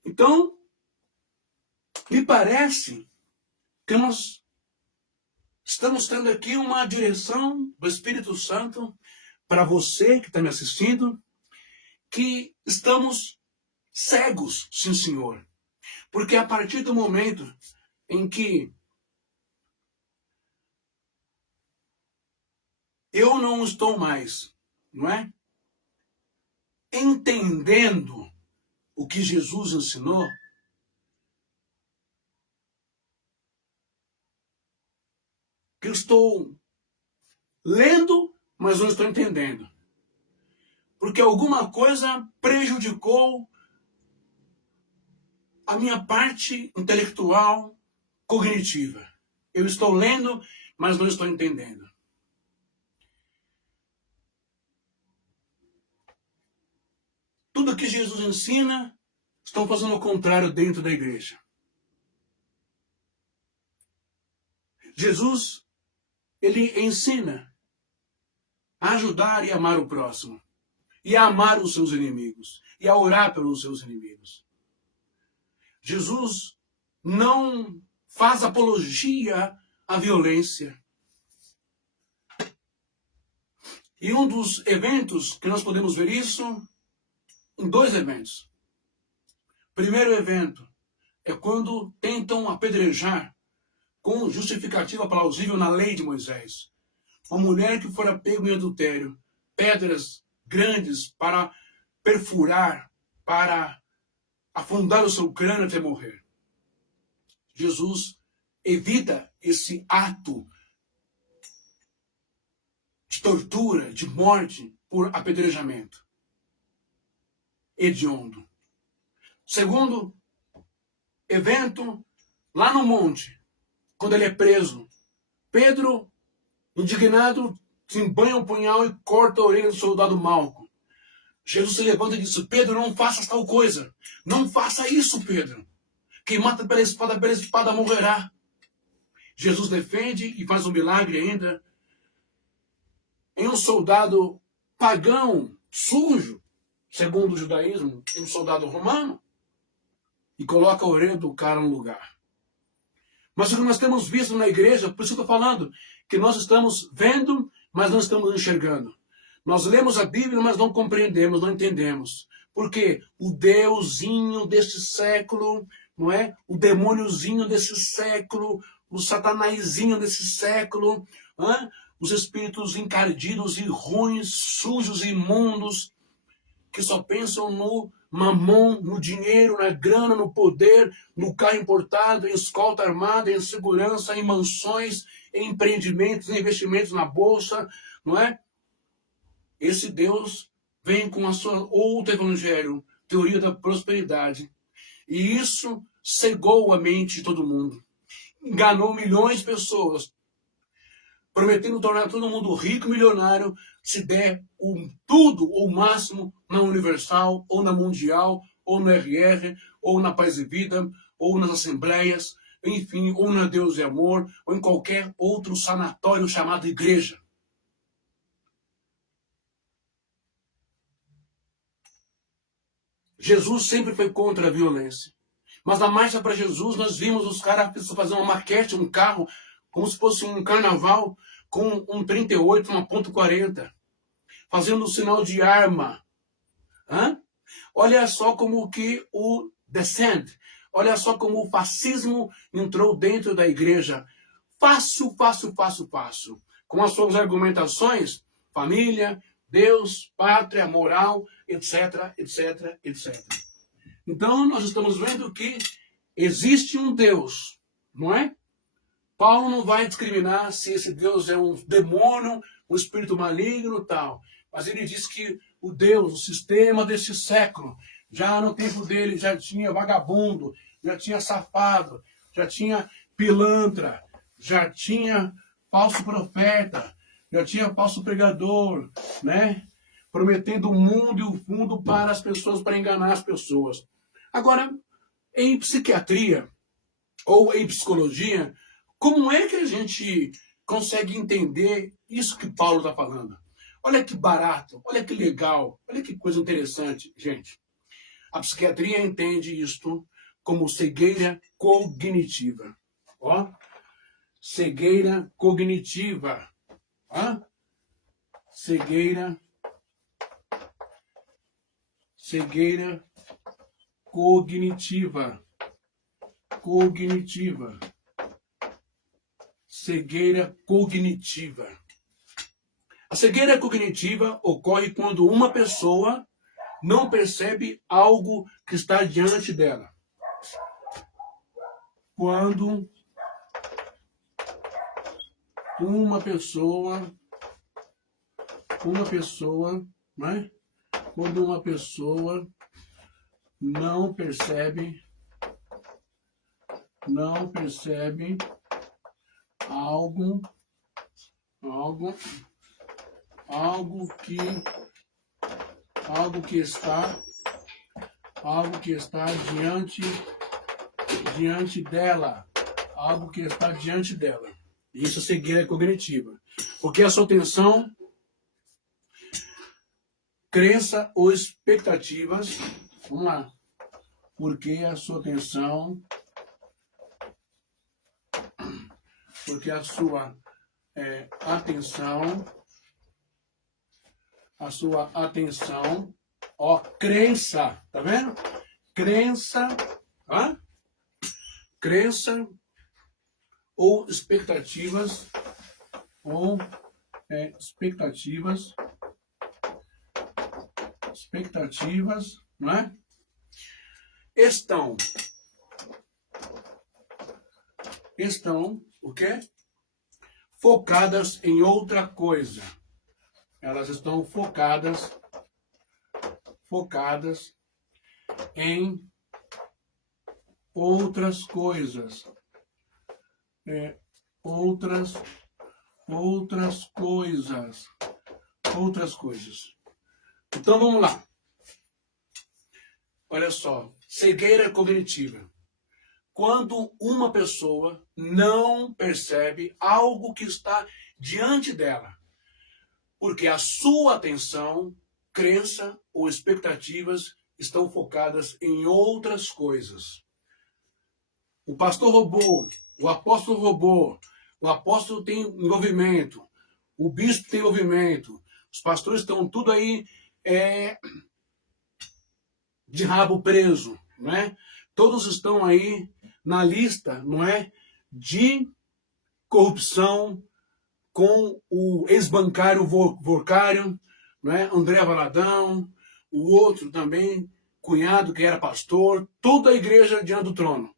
Então, me parece que nós estamos tendo aqui uma direção do Espírito Santo para você que está me assistindo, que estamos cegos, sim, Senhor. Porque a partir do momento em que eu não estou mais, não é? Entendendo o que Jesus ensinou, que eu estou lendo, mas não estou entendendo. Porque alguma coisa prejudicou a minha parte intelectual, cognitiva. Eu estou lendo, mas não estou entendendo. Tudo que Jesus ensina, estão fazendo o contrário dentro da igreja. Jesus, ele ensina a ajudar e amar o próximo, e a amar os seus inimigos, e a orar pelos seus inimigos. Jesus não faz apologia à violência. E um dos eventos que nós podemos ver isso, em dois eventos. Primeiro evento é quando tentam apedrejar com justificativa plausível na lei de Moisés. Uma mulher que fora pega em adultério, pedras grandes para perfurar, para afundar o seu crânio até morrer. Jesus evita esse ato de tortura, de morte por apedrejamento hediondo. Segundo evento, lá no monte, quando ele é preso, Pedro, indignado, se embanha um punhal e corta a orelha do soldado Malco. Jesus se levanta e diz: Pedro, não faças tal coisa. Não faça isso, Pedro. Quem mata pela espada morrerá. Jesus defende e faz um milagre ainda em um soldado pagão, sujo, segundo o judaísmo, um soldado romano, e coloca a orelha do cara no lugar. Mas o que nós temos visto na igreja, por isso que eu estou falando, que nós estamos vendo, mas não estamos enxergando. Nós lemos a Bíblia, mas não compreendemos, não entendemos. Porque o deusinho deste século, não é? O demôniozinho desse século, o satanazinho desse século, os espíritos encardidos e ruins, sujos e imundos, que só pensam no mamão, no dinheiro, na grana, no poder, no carro importado, em escolta armada, em segurança, em mansões, em empreendimentos, em investimentos na bolsa, não é? Esse Deus vem com a sua outro evangelho, teoria da prosperidade. E isso cegou a mente de todo mundo. Enganou milhões de pessoas, prometendo tornar todo mundo rico e milionário se der tudo, ou o máximo, na Universal, ou na Mundial, ou no RR, ou na Paz e Vida, ou nas Assembleias, enfim, ou na Deus e Amor, ou em qualquer outro sanatório chamado igreja. Jesus sempre foi contra a violência. Mas na marcha para Jesus, nós vimos os caras fazer uma maquete, um carro, como se fosse um carnaval, com um 38, uma .40, fazendo um sinal de arma. Olha só como que o Descent, olha só como o fascismo entrou dentro da igreja. Fácil. Com as suas argumentações, família, Deus, pátria, moral, etc. Então, nós estamos vendo que existe um Deus, não é? Paulo não vai discriminar se esse Deus é um demônio, um espírito maligno e tal. Mas ele diz que o Deus, o sistema deste século, já no tempo dele já tinha vagabundo, já tinha safado, já tinha pilantra, já tinha falso profeta, já tinha falso pregador, né? Prometendo o mundo e o fundo para as pessoas, para enganar as pessoas. Agora, em psiquiatria ou em psicologia, como é que a gente consegue entender isso que Paulo está falando? Olha que barato, olha que legal, olha que coisa interessante, gente. A psiquiatria entende isto como cegueira cognitiva. Ó, cegueira cognitiva. Ó, cegueira cognitiva. Cegueira cognitiva. A cegueira cognitiva ocorre quando uma pessoa não percebe algo que está diante dela. Quando uma pessoa, né? Quando uma pessoa não percebe algo que está diante dela, algo que está diante dela. Isso é cegueira cognitiva. Porque a sua atenção, crença ou expectativas, vamos lá, porque a sua atenção, ó, crença, tá vendo? Crença ou expectativas, não é? Estão o quê? Focadas em outra coisa. Elas estão focadas em outras coisas. Outras coisas. Então vamos lá. Olha só, cegueira cognitiva. Quando uma pessoa não percebe algo que está diante dela, porque a sua atenção, crença ou expectativas estão focadas em outras coisas. O pastor roubou, o apóstolo tem envolvimento, o bispo tem envolvimento, os pastores estão tudo aí de rabo preso, não é? Todos estão aí na lista, não é, de corrupção com o ex-bancário Vorcário, não é? André Valadão, o outro também, cunhado que era pastor, toda a igreja diante do trono.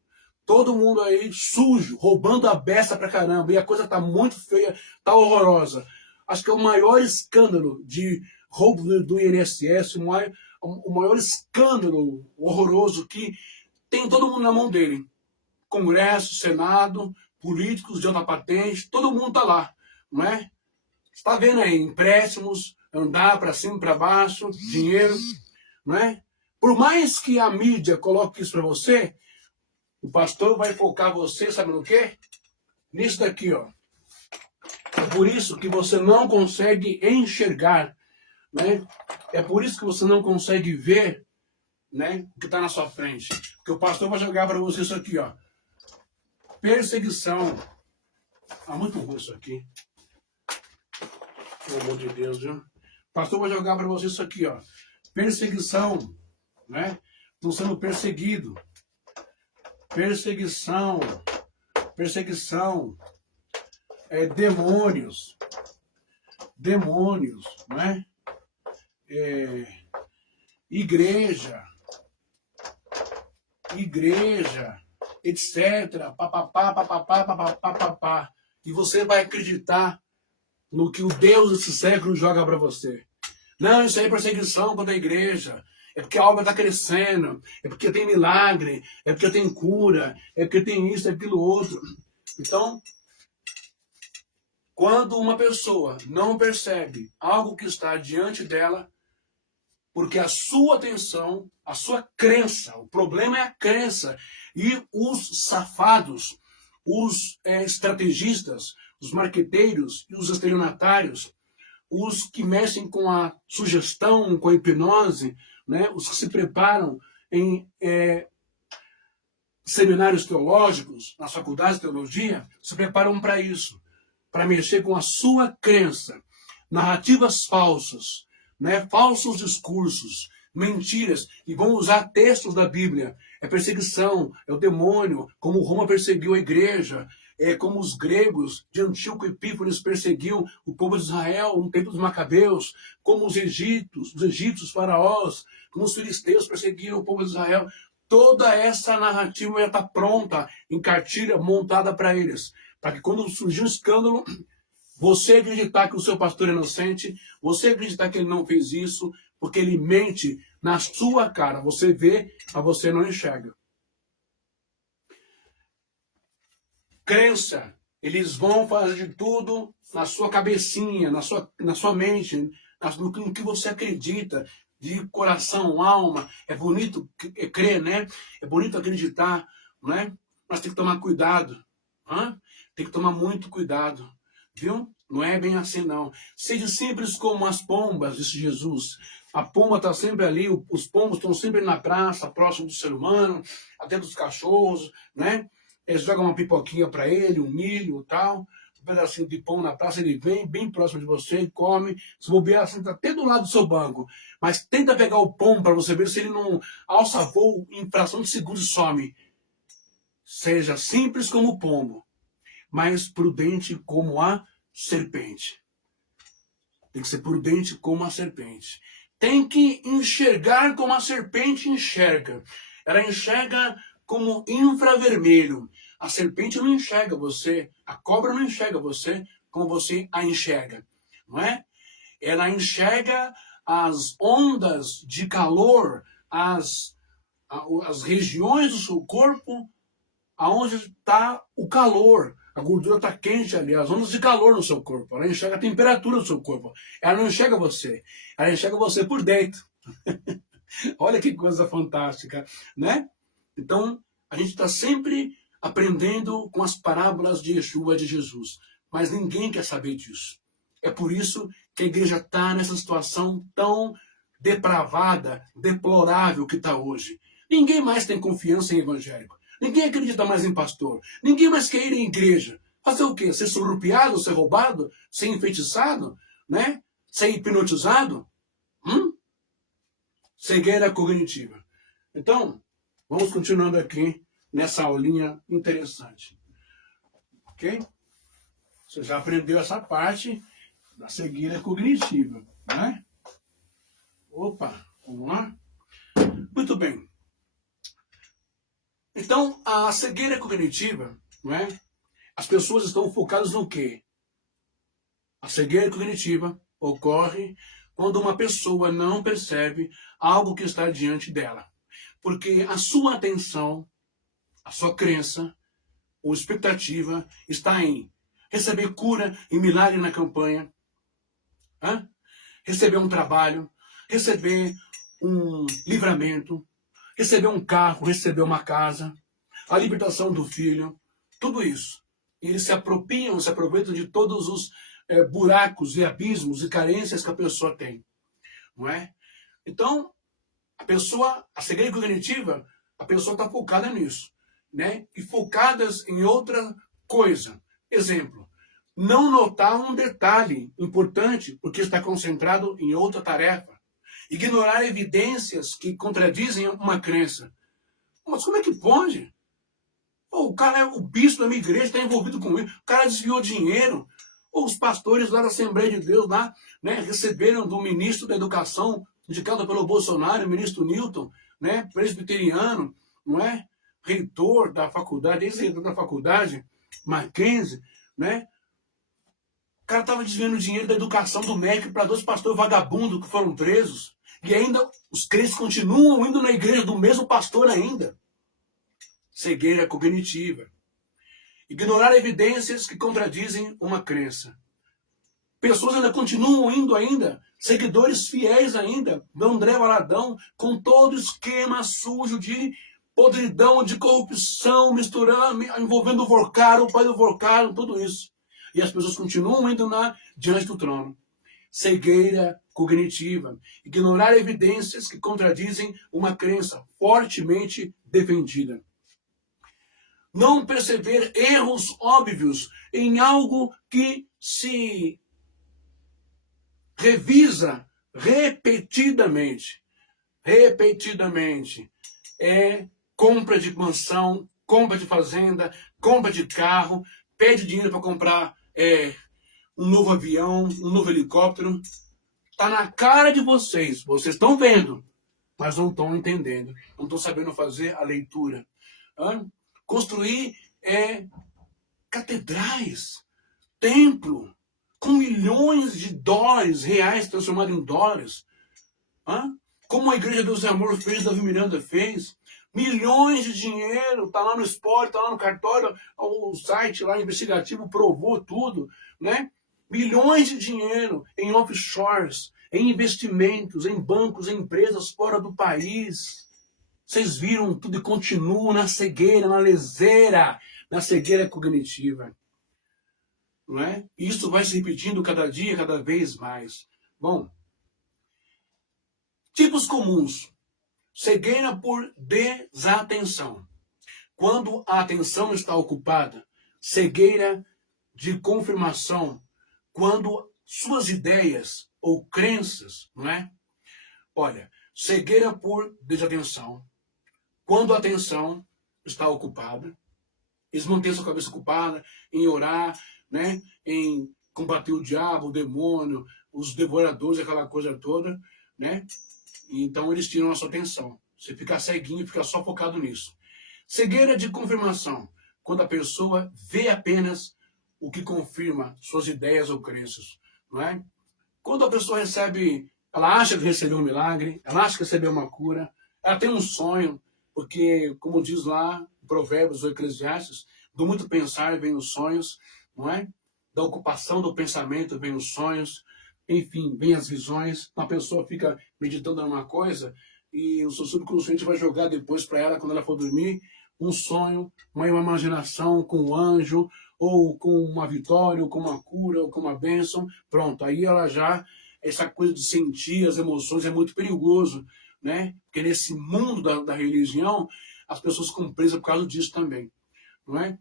Todo mundo aí sujo, roubando a beça pra caramba, e a coisa tá muito feia, tá horrorosa. Acho que é o maior escândalo de roubo do INSS, o maior escândalo horroroso que tem todo mundo na mão dele. Congresso, Senado, políticos de alta patente, todo mundo tá lá, não é? Você tá vendo aí, empréstimos, andar para cima e para baixo, dinheiro, não é? Por mais que a mídia coloque isso para você, o pastor vai focar você, sabe no quê? Nisso daqui, ó. É por isso que você não consegue enxergar, né? É por isso que você não consegue ver, né, o que está na sua frente. Porque o pastor vai jogar para você isso aqui, ó. Perseguição. Ah, muito ruim isso aqui. Pelo amor de Deus, viu? O pastor vai jogar para você isso aqui, ó. Perseguição, né? Estão sendo perseguidos. Perseguição. Demônios. Não é? Igreja. etc. Papapá, papapá, papapá, papapá. E você vai acreditar no que o Deus desse século joga para você. Não, isso aí é perseguição contra a igreja. É porque a obra está crescendo. É porque tem milagre. É porque tem cura. É porque tem isso, aquilo, outro. Então, quando uma pessoa não percebe algo que está diante dela, porque a sua atenção, a sua crença, o problema é a crença. E os safados, os estrategistas, os marqueteiros e os estelionatários, os que mexem com a sugestão, com a hipnose, né? Os que se preparam em seminários teológicos, nas faculdades de teologia, se preparam para isso, para mexer com a sua crença, narrativas falsas, né? Falsos discursos, mentiras, e vão usar textos da Bíblia. É perseguição, é o demônio, como Roma perseguiu a igreja, é como os gregos de Antíoco Epífanes perseguiam o povo de Israel no tempo dos Macabeus, como os egípcios, faraós, como os filisteus perseguiram o povo de Israel. Toda essa narrativa já está pronta, em cartilha, montada para eles, para que quando surgir um escândalo, você acreditar que o seu pastor é inocente, você acreditar que ele não fez isso, porque ele mente na sua cara. Você vê, mas você não enxerga. Crença, eles vão fazer de tudo na sua cabecinha, na sua mente, no que você acredita, de coração, alma. É bonito crer, né? É bonito acreditar, né? Mas tem que tomar cuidado. Tem que tomar muito cuidado, viu? Não é bem assim, não. Seja simples como as pombas, disse Jesus. A pomba está sempre ali, os pombos estão sempre na praça, próximo do ser humano, até dos cachorros, né? Eles jogam uma pipoquinha para ele, um milho e tal, um pedacinho de pão na praça, ele vem bem próximo de você e come. Se bobear, assim, tá até do lado do seu banco. Mas tenta pegar o pão para você ver se ele não alça voo em fração de segundos e some. Seja simples como o pombo, mas prudente como a serpente. Tem que ser prudente como a serpente. Tem que enxergar como a serpente enxerga. Ela enxerga como infravermelho. A serpente não enxerga você, a cobra não enxerga você como você a enxerga, não é? Ela enxerga as ondas de calor, as regiões do seu corpo aonde está o calor. A gordura está quente ali, as ondas de calor no seu corpo. Ela enxerga a temperatura do seu corpo. Ela não enxerga você. Ela enxerga você por dentro. Olha que coisa fantástica, né? Então, a gente está sempre aprendendo com as parábolas de Yeshua, de Jesus. Mas ninguém quer saber disso. É por isso que a igreja está nessa situação tão depravada, deplorável que está hoje. Ninguém mais tem confiança em evangélico. Ninguém acredita mais em pastor. Ninguém mais quer ir em igreja. Fazer o quê? Ser surrupiado, ser roubado? Ser enfeitiçado? Né? Ser hipnotizado? Cegueira cognitiva. Então, vamos continuando aqui nessa aulinha interessante. Ok? Você já aprendeu essa parte da cegueira cognitiva, né? Opa, vamos lá? Muito bem. Então, a cegueira cognitiva, não é? As pessoas estão focadas no quê? A cegueira cognitiva ocorre quando uma pessoa não percebe algo que está diante dela. Porque a sua atenção, a sua crença ou expectativa está em receber cura e milagre na campanha, receber um trabalho, receber um livramento, receber um carro, receber uma casa, a libertação do filho, tudo isso. E eles se aproveitam de todos os buracos e abismos e carências que a pessoa tem, não é? Então, a cegueira cognitiva, a pessoa está focada nisso, né? E focadas em outra coisa. Exemplo, não notar um detalhe importante porque está concentrado em outra tarefa. Ignorar evidências que contradizem uma crença. Mas como é que pode? O cara é o bispo da minha igreja, está envolvido com isso. O cara desviou dinheiro. Ou os pastores lá da Assembleia de Deus lá, né, receberam do ministro da Educação, indicado pelo Bolsonaro, o ministro Newton, né, presbiteriano, não é? reitor da faculdade, ex-reitor da faculdade, Mackenzie, né? O cara estava desviando dinheiro da educação do MEC para 2 pastores vagabundos que foram presos. E ainda os crentes continuam indo na igreja do mesmo pastor ainda. Cegueira cognitiva. Ignorar evidências que contradizem uma crença. Pessoas ainda continuam indo ainda, seguidores fiéis ainda, do André Valadão, com todo esquema sujo de podridão, de corrupção, misturando, envolvendo o Vorcaro, o pai do Vorcaro, tudo isso. E as pessoas continuam indo diante do trono. Cegueira cognitiva. Ignorar evidências que contradizem uma crença fortemente defendida. Não perceber erros óbvios em algo que se revisa repetidamente. Repetidamente. É compra de mansão, compra de fazenda, compra de carro, pede dinheiro para comprar um novo avião, um novo helicóptero. Está na cara de vocês. Vocês estão vendo, mas não estão entendendo. Não estão sabendo fazer a leitura. Construir catedrais, templo, com milhões de dólares, reais transformados em dólares. Como a Igreja Deus e Amor fez, Davi Miranda fez. Milhões de dinheiro, está lá no esporte, está lá no cartório, o site lá investigativo provou tudo, né? Milhões de dinheiro em offshores, em investimentos, em bancos, em empresas fora do país. Vocês viram tudo e continuam na cegueira, na leseira, na cegueira cognitiva. Não é? E isso vai se repetindo cada dia, cada vez mais. Bom, tipos comuns. Cegueira por desatenção. Quando a atenção está ocupada. Cegueira de confirmação. Quando suas ideias ou crenças, não é? Olha, cegueira por desatenção. Quando a atenção está ocupada. Eles mantêm sua cabeça ocupada em orar, né? Em combater o diabo, o demônio, os devoradores, aquela coisa toda, né? Então eles tiram a sua atenção. Você fica ceguinho e fica só focado nisso. Cegueira de confirmação. Quando a pessoa vê apenas o que confirma suas ideias ou crenças. Não é? Quando a pessoa recebe, ela acha que recebeu um milagre, ela acha que recebeu uma cura, ela tem um sonho, porque, como diz lá, Provérbios ou Eclesiastes, do muito pensar vem os sonhos, não é? Da ocupação do pensamento vem os sonhos, enfim, vem as visões. A pessoa fica meditando numa coisa e o seu subconsciente vai jogar depois para ela, quando ela for dormir, um sonho, uma imaginação com um anjo, ou com uma vitória, ou com uma cura, ou com uma bênção. Pronto, aí ela já, essa coisa de sentir as emoções é muito perigoso, né? Porque nesse mundo da religião, as pessoas ficam presas por causa disso também, não é?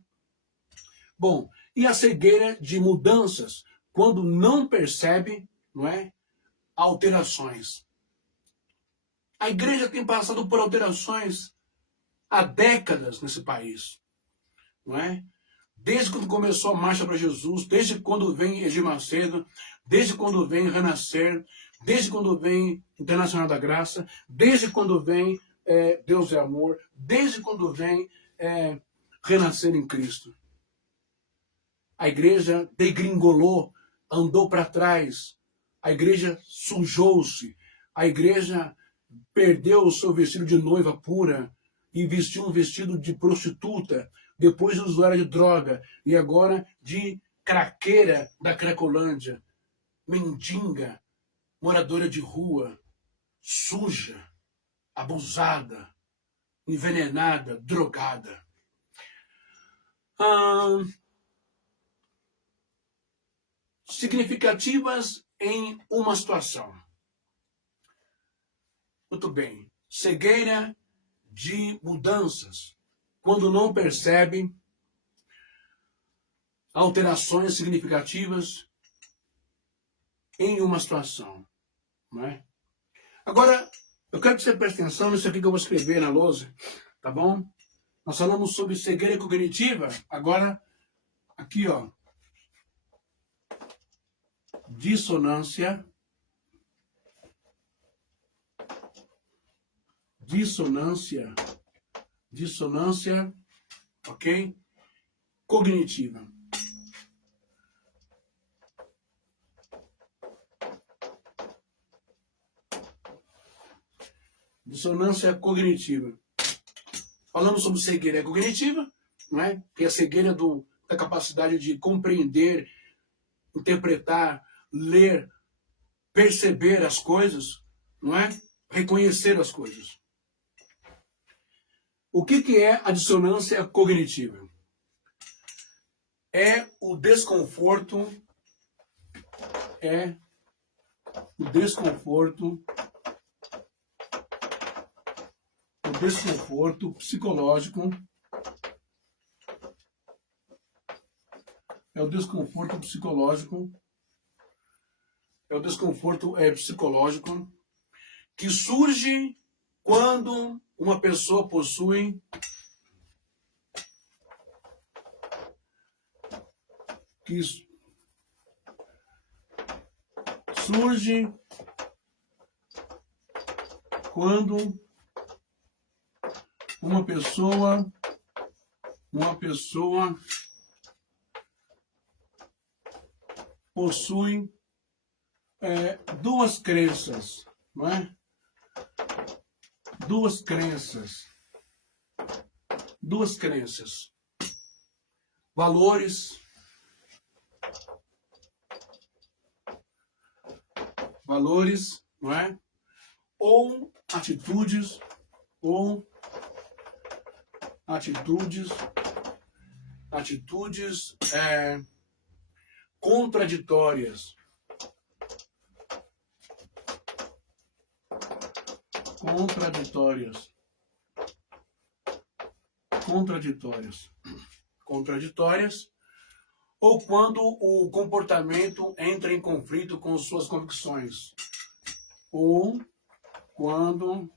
Bom, e a cegueira de mudanças, quando não percebe, não é, alterações. A igreja tem passado por alterações há décadas nesse país, não é? Desde quando começou a Marcha para Jesus, desde quando vem Egir Macedo, desde quando vem Renascer, desde quando vem Internacional da Graça, desde quando vem Deus é Amor, desde quando vem Renascer em Cristo. A igreja degringolou, andou para trás, a igreja sujou-se, a igreja perdeu o seu vestido de noiva pura e vestiu um vestido de prostituta, depois de usuária de droga e agora de craqueira da Cracolândia, mendiga, moradora de rua, suja, abusada, envenenada, drogada. Significativas em uma situação. Muito bem. Cegueira de mudanças. Quando não percebe alterações significativas em uma situação. Não é? Agora, eu quero que você preste atenção nisso aqui que eu vou escrever na lousa. Tá bom? Nós falamos sobre cegueira cognitiva. Agora, aqui, ó. Dissonância Dissonância, ok? Cognitiva. Dissonância cognitiva. Falamos sobre cegueira cognitiva, não é? Que é a cegueira da capacidade de compreender, interpretar, ler, perceber as coisas, não é? Reconhecer as coisas. O que é a dissonância cognitiva? É o desconforto psicológico. É o desconforto psicológico que surge quando uma pessoa possui quando uma pessoa possui duas crenças, não é? Duas crenças. Valores, não é? Ou atitudes contraditórias. Ou quando o comportamento entra em conflito com suas convicções. Ou quando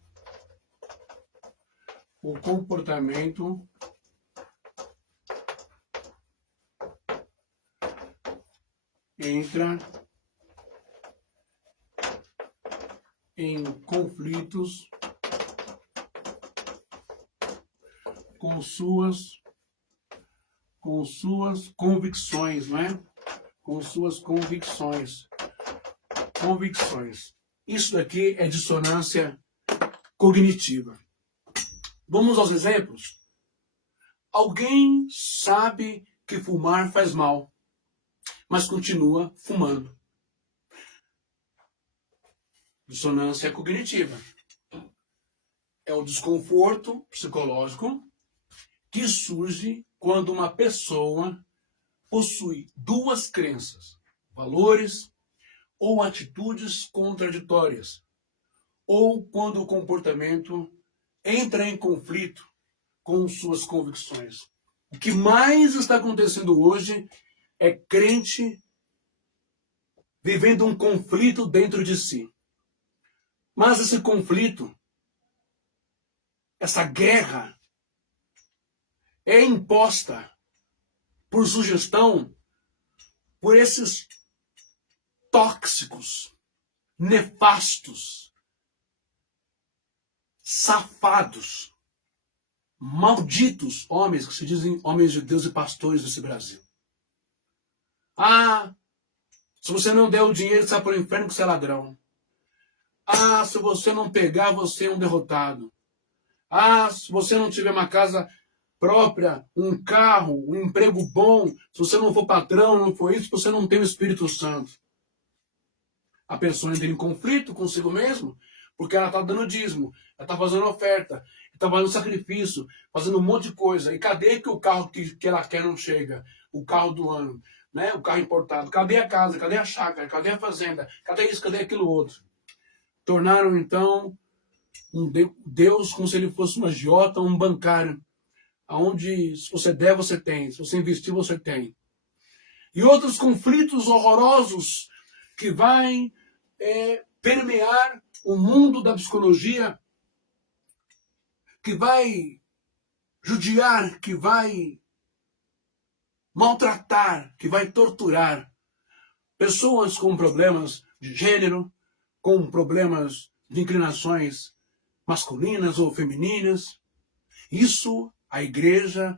o comportamento entra em conflitos com suas convicções, não é? Com suas convicções. Isso daqui é dissonância cognitiva. Vamos aos exemplos? Alguém sabe que fumar faz mal, mas continua fumando. Dissonância cognitiva. É o desconforto psicológico que surge quando uma pessoa possui duas crenças, valores ou atitudes contraditórias, ou quando o comportamento entra em conflito com suas convicções. O que mais está acontecendo hoje é crente vivendo um conflito dentro de si. Mas esse conflito, essa guerra, é imposta por sugestão por esses tóxicos, nefastos, safados, malditos homens que se dizem homens de Deus e pastores desse Brasil. Ah, se você não der o dinheiro, você vai para o inferno que você é ladrão. Ah, se você não pegar, você é um derrotado. Ah, se você não tiver uma casa própria, um carro, um emprego bom, se você não for patrão, não for isso, você não tem o Espírito Santo. A pessoa entra em conflito consigo mesmo, porque ela está dando dízimo, ela está fazendo oferta, está fazendo sacrifício, fazendo um monte de coisa. E cadê que o carro que ela quer não chega? O carro do ano, né? O carro importado. Cadê a casa? Cadê a chácara? Cadê a fazenda? Cadê isso? Cadê aquilo outro? Tornaram, então, um Deus como se ele fosse um agiota, um bancário, onde se você der, você tem, se você investir, você tem. E outros conflitos horrorosos que vai permear o mundo da psicologia, que vai judiar, que vai maltratar, que vai torturar pessoas com problemas de gênero, com problemas de inclinações masculinas ou femininas. Isso a igreja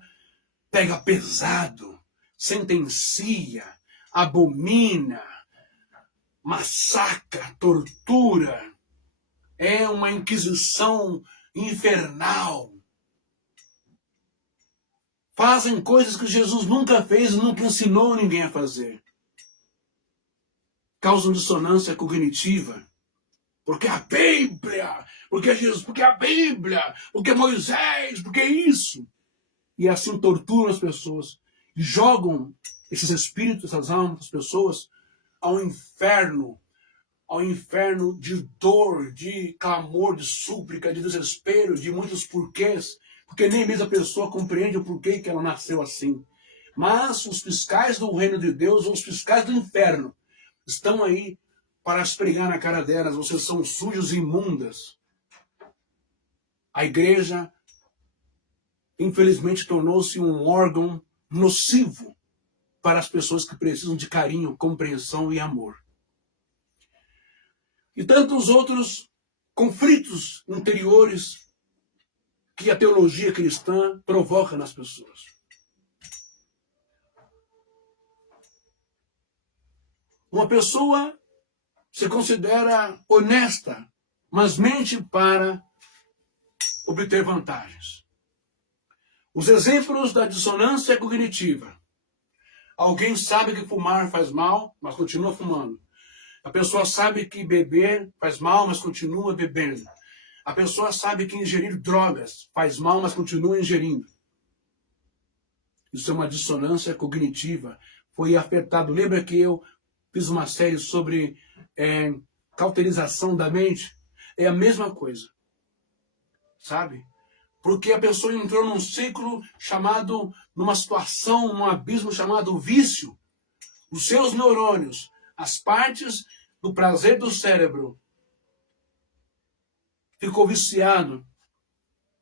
pega pesado, sentencia, abomina, massacra, tortura. É uma inquisição infernal. Fazem coisas que Jesus nunca fez e nunca ensinou ninguém a fazer. Causam dissonância cognitiva. Porque a Bíblia, porque Jesus, porque a Bíblia, porque Moisés, porque isso. E assim torturam as pessoas. E jogam esses espíritos, essas almas das pessoas ao inferno de dor, de clamor, de súplica, de desespero, de muitos porquês, porque nem mesmo a pessoa compreende o porquê que ela nasceu assim. Mas os fiscais do reino de Deus, ou os fiscais do inferno, estão aí para esfregar na cara delas: vocês são sujos e imundas. A igreja, infelizmente, tornou-se um órgão nocivo para as pessoas que precisam de carinho, compreensão e amor. E tantos outros conflitos interiores que a teologia cristã provoca nas pessoas. Uma pessoa se considera honesta, mas mente para obter vantagens. Os exemplos da dissonância cognitiva. Alguém sabe que fumar faz mal, mas continua fumando. A pessoa sabe que beber faz mal, mas continua bebendo. A pessoa sabe que ingerir drogas faz mal, mas continua ingerindo. Isso é uma dissonância cognitiva. Foi afetado. Lembra que eu fiz uma série sobre cauterização da mente? É a mesma coisa. Sabe? Porque a pessoa entrou num ciclo chamado, numa situação, num abismo chamado vício. Os seus neurônios, as partes do prazer do cérebro, ficou viciado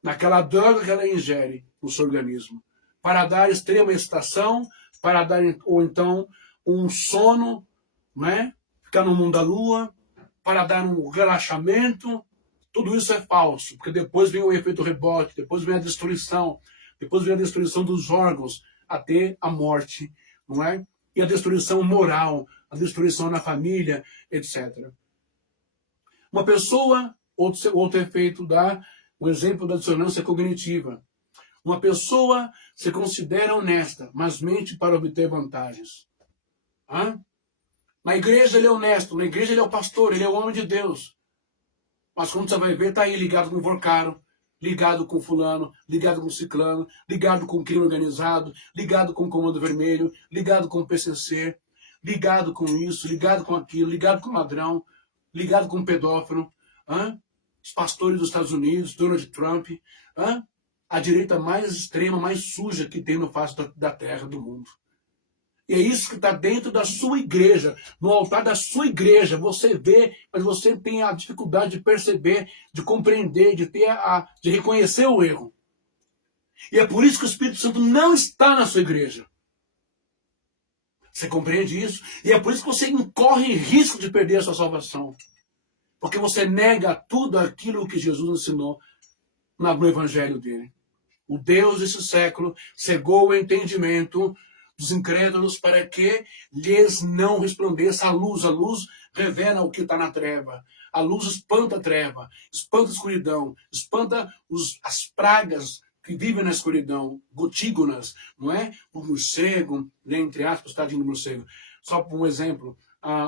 naquela droga que ela ingere no seu organismo, para dar extrema excitação, para dar, ou então, um sono, né? Ficar no mundo da lua, para dar um relaxamento. Tudo isso é falso, porque depois vem o efeito rebote, depois vem a destruição dos órgãos, até a morte, não é? E a destruição moral, a destruição na família, etc. Uma pessoa, outro efeito dá um exemplo da dissonância cognitiva. Uma pessoa se considera honesta, mas mente para obter vantagens. Na igreja ele é honesto, na igreja ele é o pastor, ele é o homem de Deus. Mas quando você vai ver, está aí ligado com o Vorcaro, ligado com fulano, ligado com ciclano, ligado com o crime organizado, ligado com o Comando Vermelho, ligado com o PCC, ligado com isso, ligado com aquilo, ligado com o ladrão, ligado com o pedófilo, os pastores dos Estados Unidos, Donald Trump, a direita mais extrema, mais suja que tem no face da terra, do mundo. E é isso que está dentro da sua igreja, no altar da sua igreja. Você vê, mas você tem a dificuldade de perceber, de compreender, de reconhecer o erro. E é por isso que o Espírito Santo não está na sua igreja. Você compreende isso? E é por isso que você incorre em risco de perder a sua salvação. Porque você nega tudo aquilo que Jesus ensinou no evangelho dele. O Deus desse século cegou o entendimento dos incrédulos para que lhes não resplandeça a luz. A luz revela o que está na treva. A luz espanta a treva, espanta a escuridão, espanta as pragas que vivem na escuridão, gotígonas, não é? O morcego, né, entre aspas, tadinho do morcego. Só por um exemplo,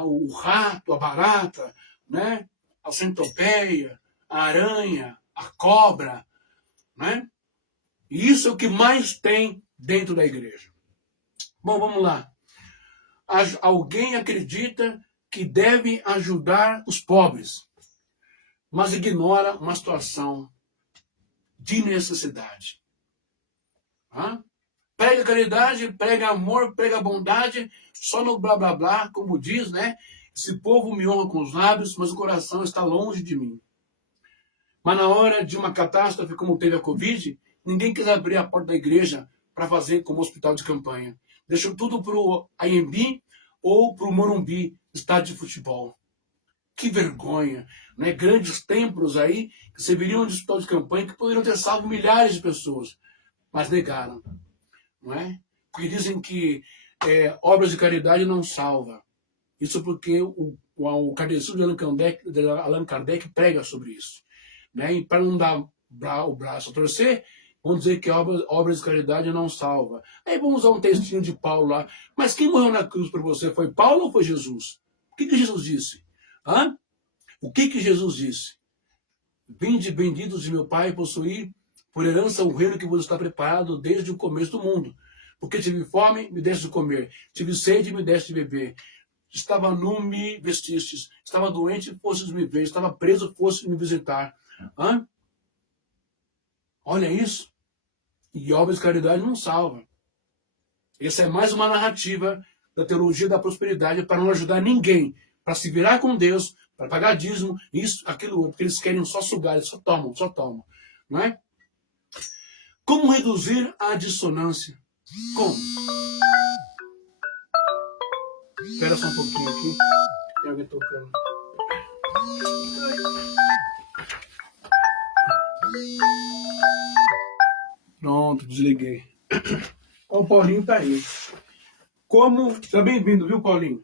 o rato, a barata, né? A centopeia, a aranha, a cobra, né? E isso é o que mais tem dentro da igreja. Bom, vamos lá. Alguém acredita que deve ajudar os pobres, mas ignora uma situação de necessidade. Prega caridade, prega amor, prega bondade, só no blá blá blá, como diz, né? Esse povo me honra com os lábios, mas o coração está longe de mim. Mas na hora de uma catástrofe como teve a Covid, ninguém quis abrir a porta da igreja para fazer como hospital de campanha. Deixou tudo para o AMB ou para o Morumbi, estádio de futebol. Que vergonha, né? Grandes templos aí que serviriam de hospital de campanha que poderiam ter salvo milhares de pessoas, mas negaram, não é? Porque dizem que obras de caridade não salva. Isso porque o catecismo de Allan Kardec prega sobre isso, né? E para não dar o braço a torcer, vamos dizer que obras de caridade não salva. Aí vamos usar um textinho de Paulo lá. Mas quem morreu na cruz por você foi Paulo ou foi Jesus? O que Jesus disse? Hã? O que Jesus disse? Vinde benditos de meu Pai, possuir por herança o reino que vos está preparado desde o começo do mundo. Porque tive fome, me deste de comer. Tive sede, me deste de beber. Estava nu, me vestistes. Estava doente, fostes me ver. Estava preso, fostes me visitar. Hã? Olha isso. E obras de caridade não salva. Essa é mais uma narrativa da teologia da prosperidade para não ajudar ninguém, para se virar com Deus, para pagar dízimo, isso, aquilo outro, porque eles querem só sugar, eles só tomam. Não é? Como reduzir a dissonância? Como? Espera só um pouquinho aqui. Tem alguém tocando. Pronto, desliguei. O Paulinho tá aí. Como... Seja bem-vindo, viu, Paulinho?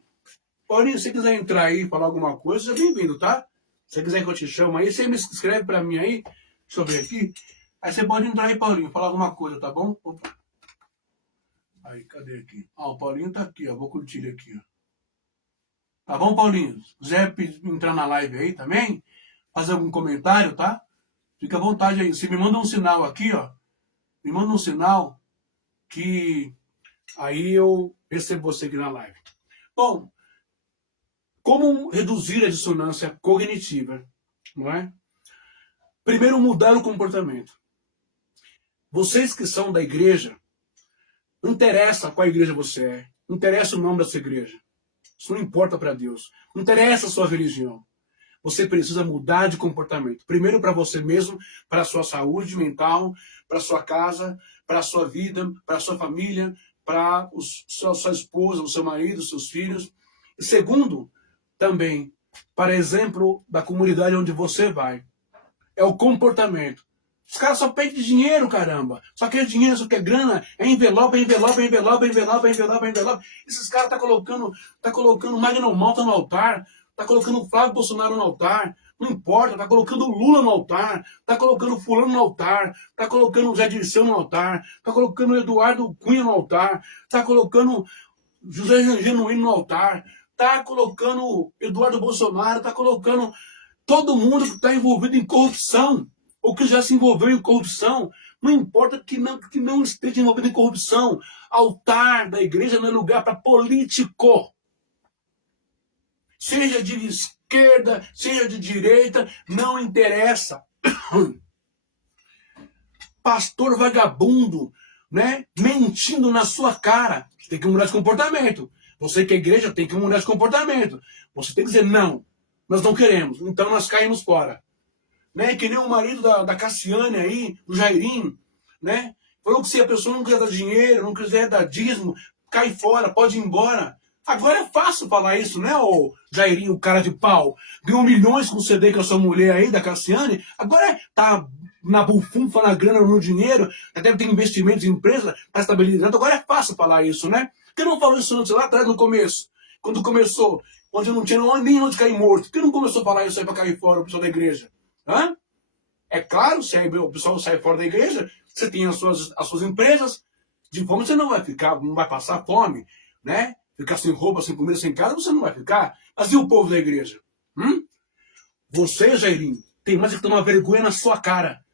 Paulinho, se você quiser entrar aí e falar alguma coisa, seja bem-vindo, tá? Se você quiser que eu te chame aí, você me escreve pra mim aí. Deixa eu ver aqui. Aí você pode entrar aí, Paulinho, falar alguma coisa, tá bom? Opa. Aí, cadê aqui? O Paulinho tá aqui, ó. Vou curtir ele aqui, ó. Tá bom, Paulinho? Se quiser entrar na live aí também, fazer algum comentário, tá? Fica à vontade aí. Você me manda um sinal aqui, ó. Me manda um sinal que aí eu recebo você aqui na live. Bom, como reduzir a dissonância cognitiva, não é? Primeiro, mudar o comportamento. Vocês que são da igreja, não interessa qual igreja você é, não interessa o nome da sua igreja. Isso não importa para Deus. Não interessa a sua religião. Você precisa mudar de comportamento. Primeiro para você mesmo, para a sua saúde mental, para a sua casa, para a sua vida, para a sua família, para sua esposa, o seu marido, os seus filhos. E segundo, também, para exemplo da comunidade onde você vai. É o comportamento. Os caras só pedem dinheiro, caramba. Só quer dinheiro, só quer grana. É envelope, envelope, envelope, envelope, envelope, envelope. Esses caras tá colocando Magno Malta no altar. Tá colocando Flávio Bolsonaro no altar. Não importa, tá colocando Lula no altar. Tá colocando fulano no altar. Tá colocando Zé Dirceu no altar. Tá colocando Eduardo Cunha no altar. Tá colocando José Genuíno no altar. Tá colocando Eduardo Bolsonaro. Tá colocando todo mundo que está envolvido em corrupção. Ou que já se envolveu em corrupção, não importa que não esteja envolvido em corrupção. Altar da igreja não é lugar para político. Seja de esquerda, seja de direita, não interessa. Pastor vagabundo, né? Mentindo na sua cara. Você tem que mudar de comportamento. Você que é igreja tem que mudar de comportamento. Você tem que dizer, não, nós não queremos, então nós caímos fora. Né? Que nem o marido da Cassiane aí, do Jairinho, né? Falou que se a pessoa não quiser dar dinheiro, não quiser dar dízimo, cai fora, pode ir embora. Agora é fácil falar isso, né, o Jairinho, o cara de pau? Ganhou milhões com o CD com a sua mulher aí, da Cassiane, agora tá na bufunfa, na grana, no dinheiro, deve ter investimentos em empresa, tá estabilizado, agora é fácil falar isso, né? Por que não falou isso antes, lá atrás, no começo? Quando começou, onde não tinha nem onde cair morto. Por que não começou a falar isso aí pra cair fora, o pessoal da igreja? Hã? É claro, se o pessoal sai fora da igreja, você tem as suas empresas, de fome você não vai ficar, não vai passar fome, né? Ficar sem roupa, sem comida, sem casa, você não vai ficar. Mas e o povo da igreja? Você, Jairinho, tem mais que tomar vergonha na sua cara.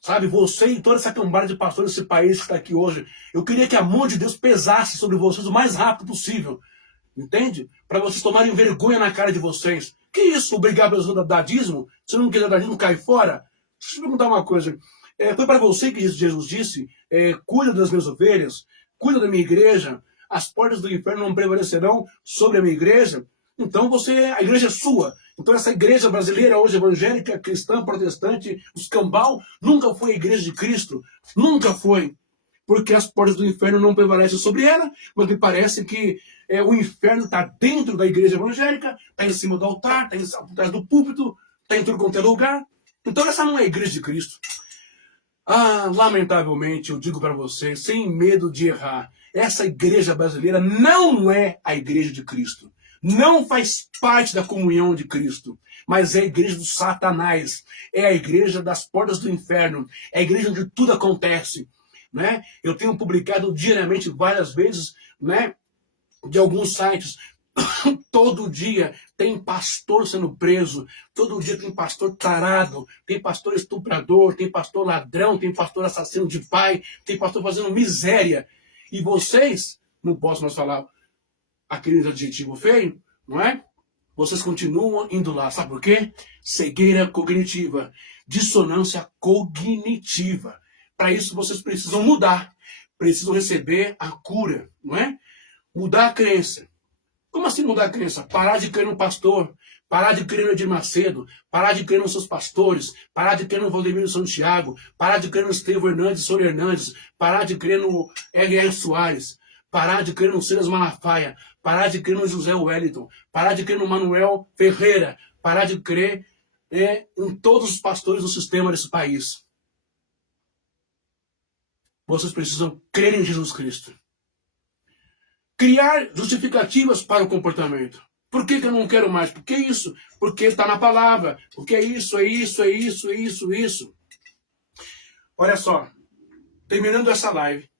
Sabe, você e toda essa cambada de pastores desse país que está aqui hoje, eu queria que a mão de Deus pesasse sobre vocês o mais rápido possível. Entende? Para vocês tomarem vergonha na cara de vocês. Que isso? Obrigar a pessoa a dar dízimo? Se não quiser dar dízimo, cai fora? Deixa eu te perguntar uma coisa. Foi para você que Jesus disse, cuida das minhas ovelhas, cuida da minha igreja, as portas do inferno não prevalecerão sobre a minha igreja. Então a igreja é sua. Então essa igreja brasileira hoje, evangélica, cristã, protestante, os cambal, nunca foi a igreja de Cristo. Nunca foi. porque as portas do inferno não prevalecem sobre ela, mas me parece que o inferno está dentro da igreja evangélica, está em cima do altar, está atrás do púlpito, está em tudo quanto é lugar. Então essa não é a igreja de Cristo. Lamentavelmente, eu digo para vocês, sem medo de errar, essa igreja brasileira não é a igreja de Cristo. Não faz parte da comunhão de Cristo, mas é a igreja do Satanás. É a igreja das portas do inferno. É a igreja onde tudo acontece. Né? Eu tenho publicado diariamente várias vezes, né, de alguns sites. Todo dia tem pastor sendo preso, todo dia tem pastor tarado, tem pastor estuprador, tem pastor ladrão, tem pastor assassino de pai, tem pastor fazendo miséria. E vocês, não posso mais falar aquele adjetivo feio, não é? Vocês continuam indo lá, sabe por quê? Cegueira cognitiva, dissonância cognitiva. Para isso vocês precisam mudar, precisam receber a cura, não é? Mudar a crença. Como assim mudar a crença? Parar de crer no pastor, parar de crer no Edir Macedo, parar de crer nos seus pastores, parar de crer no Valdemiro Santiago, parar de crer no Estevão Hernandes, Sônia Hernandes, parar de crer no R.R. Soares, parar de crer no Silas Malafaia, parar de crer no José Wellington, parar de crer no Manuel Ferreira, parar de crer em todos os pastores do sistema desse país. Vocês precisam crer em Jesus Cristo. Criar justificativas para o comportamento. Por que eu não quero mais? Por que isso? Porque está na palavra. Porque é isso, é isso, é isso, é isso, isso. Olha só, terminando essa live,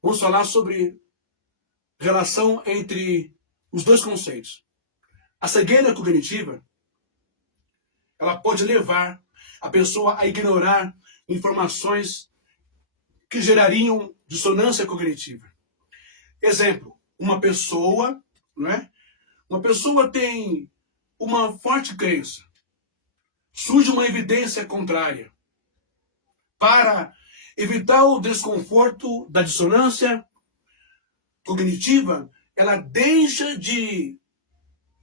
vamos falar sobre relação entre os dois conceitos. A cegueira cognitiva, ela pode levar a pessoa a ignorar informações que gerariam dissonância cognitiva. Exemplo, uma pessoa, não é? Uma pessoa tem uma forte crença, surge uma evidência contrária. Para evitar o desconforto da dissonância cognitiva, ela deixa de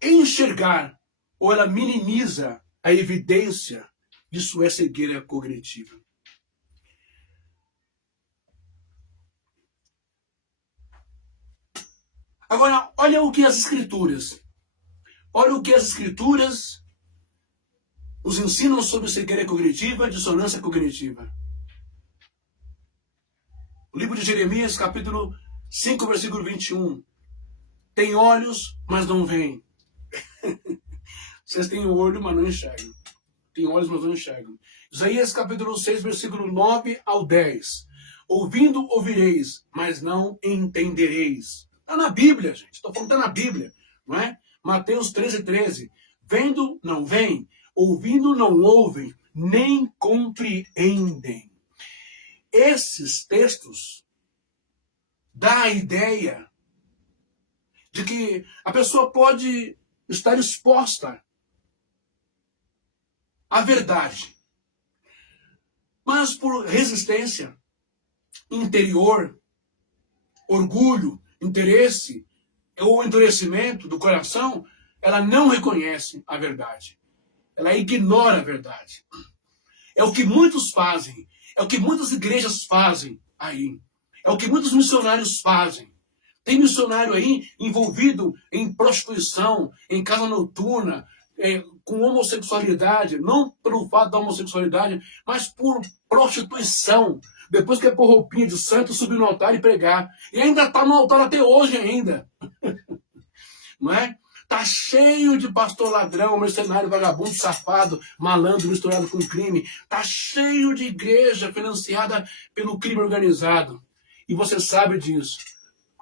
enxergar ou ela minimiza a evidência. Isso é cegueira cognitiva. Agora, olha o que as Escrituras nos ensinam sobre cegueira cognitiva, dissonância cognitiva. O livro de Jeremias, capítulo 5, versículo 21. Tem olhos, mas não veem. Vocês têm olho, mas não enxergam. Tem olhos, mas não enxergam. Isaías, capítulo 6, versículo 9 ao 10. Ouvindo, ouvireis, mas não entendereis. Está na Bíblia, gente. Estou falando, está na Bíblia. Não é? Mateus 13, 13. Vendo, não veem. Ouvindo, não ouvem. Nem compreendem. Esses textos dão a ideia de que a pessoa pode estar exposta à verdade, mas por resistência interior, orgulho, interesse ou endurecimento do coração, ela não reconhece a verdade. Ela ignora a verdade. É o que muitos fazem. É o que muitas igrejas fazem aí. É o que muitos missionários fazem. Tem missionário aí envolvido em prostituição, em casa noturna, com homossexualidade, não pelo fato da homossexualidade, mas por prostituição. Depois quer pôr roupinha de santo, subir no altar e pregar. E ainda está no altar até hoje ainda. Não é? Está cheio de pastor ladrão, mercenário, vagabundo, safado, malandro misturado com crime. Está cheio de igreja financiada pelo crime organizado. E você sabe disso.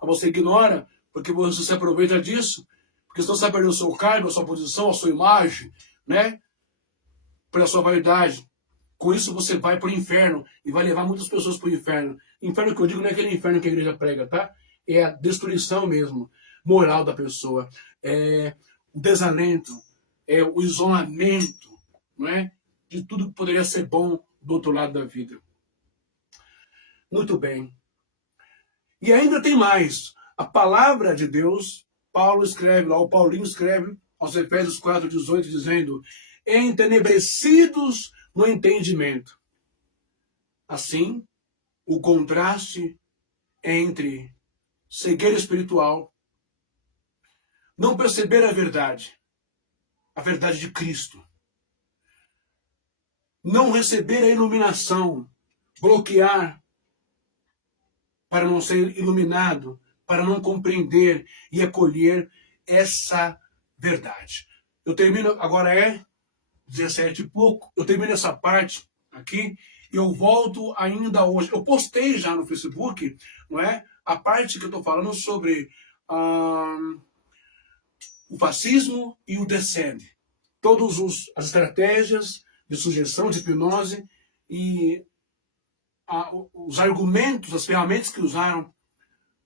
Você ignora, porque você se aproveita disso. Porque senão você vai perder o seu cargo, a sua posição, a sua imagem, né? Pela sua vaidade. Com isso você vai para o inferno e vai levar muitas pessoas para o inferno. Inferno que eu digo não é aquele inferno que a igreja prega, tá? É a destruição mesmo, moral da pessoa. É o desalento, é o isolamento, não é? De tudo que poderia ser bom do outro lado da vida. Muito bem. E ainda tem mais. A palavra de Deus, Paulo escreve lá, o Paulinho escreve aos Efésios 4:18, dizendo: entenebrecidos no entendimento. Assim, o contraste entre cegueira espiritual, não perceber a verdade de Cristo, não receber a iluminação, bloquear para não ser iluminado, para não compreender e acolher essa verdade. Eu termino, agora é 17 e pouco, eu termino essa parte aqui e eu volto ainda hoje. Eu postei já no Facebook, não é? A parte que eu estou falando sobre o fascismo e o descende. Todas as estratégias de sugestão, de hipnose e os argumentos, as ferramentas que usaram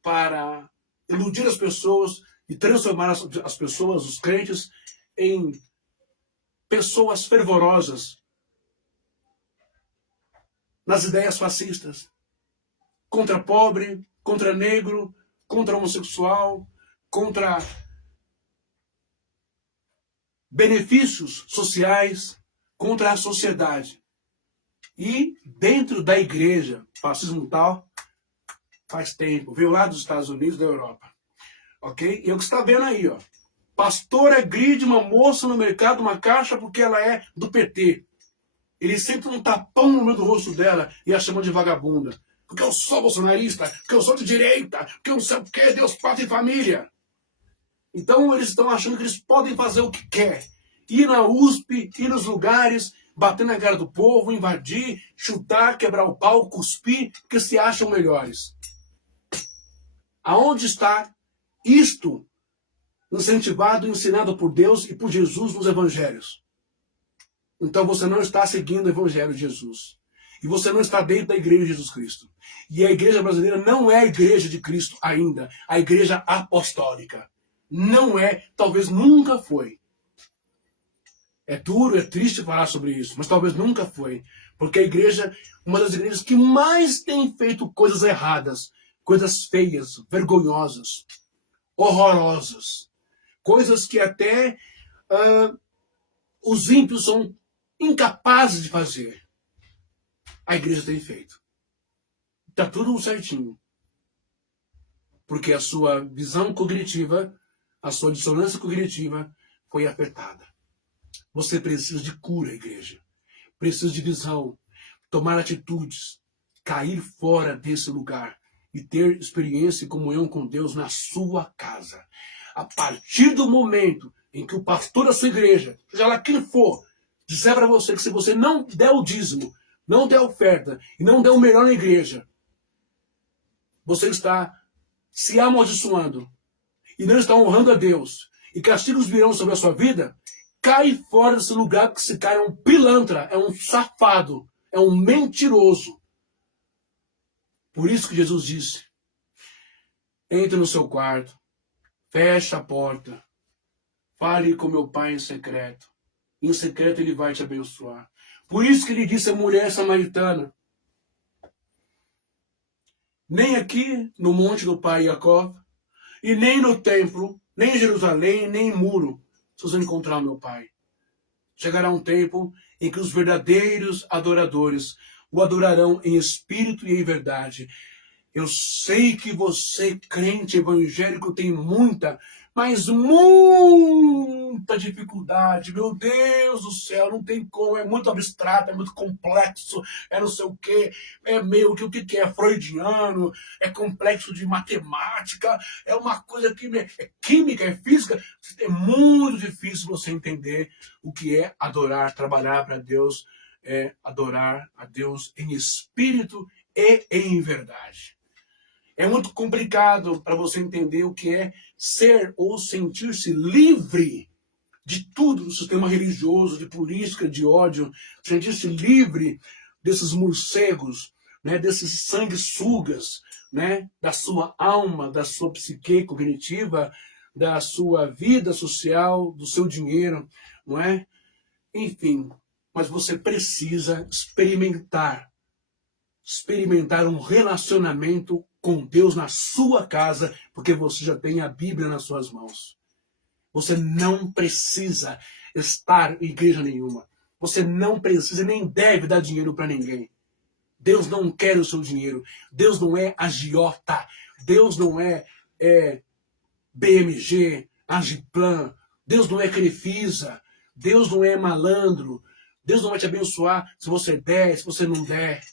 para iludir as pessoas e transformar as pessoas, os crentes, em pessoas fervorosas nas ideias fascistas, contra pobre, contra negro, contra homossexual, contra benefícios sociais, contra a sociedade. E dentro da igreja, fascismo tal, faz tempo, veio lá dos Estados Unidos, da Europa. Ok? E é o que você está vendo aí, ó. Pastor agride uma moça no mercado, uma caixa, porque ela é do PT. Ele sempre um tapão no meio do rosto dela e a chama de vagabunda. Porque eu sou bolsonarista, porque eu sou de direita, porque eu não sei o que, Deus, pátria e família. Então eles estão achando que eles podem fazer o que quer. Ir na USP, ir nos lugares, bater na cara do povo, invadir, chutar, quebrar o pau, cuspir, porque se acham melhores. Aonde está isto incentivado e ensinado por Deus e por Jesus nos evangelhos? Então você não está seguindo o evangelho de Jesus. E você não está dentro da igreja de Jesus Cristo. E a igreja brasileira não é a igreja de Cristo ainda. A igreja apostólica. Não é, talvez nunca foi. É duro, é triste falar sobre isso, mas talvez nunca foi. Porque a igreja, uma das igrejas que mais tem feito coisas erradas, coisas feias, vergonhosas, horrorosas. Coisas que até os ímpios são incapazes de fazer. A igreja tem feito. Está tudo certinho. Porque a sua visão cognitiva, a sua dissonância cognitiva foi afetada. Você precisa de cura, igreja. Precisa de visão, tomar atitudes, cair fora desse lugar e ter experiência e comunhão com Deus na sua casa. A partir do momento em que o pastor da sua igreja, seja lá quem for, disser para você que se você não der o dízimo, não der a oferta e não der o melhor na igreja, você está se amaldiçoando e não está honrando a Deus, e castigos virão sobre a sua vida, cai fora desse lugar, que se cai é um pilantra, é um safado, é um mentiroso. Por isso que Jesus disse, entre no seu quarto, fecha a porta, fale com meu pai em secreto. Em secreto ele vai te abençoar. Por isso que ele disse à mulher samaritana, nem aqui no monte do pai Jacó, e nem no templo, nem em Jerusalém, nem em muro, vocês vão encontrar o meu pai. Chegará um tempo em que os verdadeiros adoradores o adorarão em espírito e em verdade. Eu sei que você, crente evangélico, tem muita, mas muita dificuldade. Meu Deus do céu, não tem como, é muito abstrato, é muito complexo, é não sei o quê, é meio que o que é freudiano, é complexo de matemática, é uma coisa que é química, é física. É muito difícil você entender o que é adorar, trabalhar para Deus, é adorar a Deus em espírito e em verdade. É muito complicado para você entender o que é ser ou sentir-se livre de tudo, do sistema religioso, de política, de ódio, sentir-se livre desses morcegos, né, desses sanguessugas, né, da sua alma, da sua psique cognitiva, da sua vida social, do seu dinheiro, não é? Enfim, mas você precisa experimentar um relacionamento com Deus na sua casa, porque você já tem a Bíblia nas suas mãos. Você não precisa estar em igreja nenhuma. Você não precisa nem deve dar dinheiro para ninguém. Deus não quer o seu dinheiro. Deus não é agiota. Deus não é BMG, Agiplan. Deus não é Crefisa. Deus não é malandro. Deus não vai te abençoar se você der, se você não der.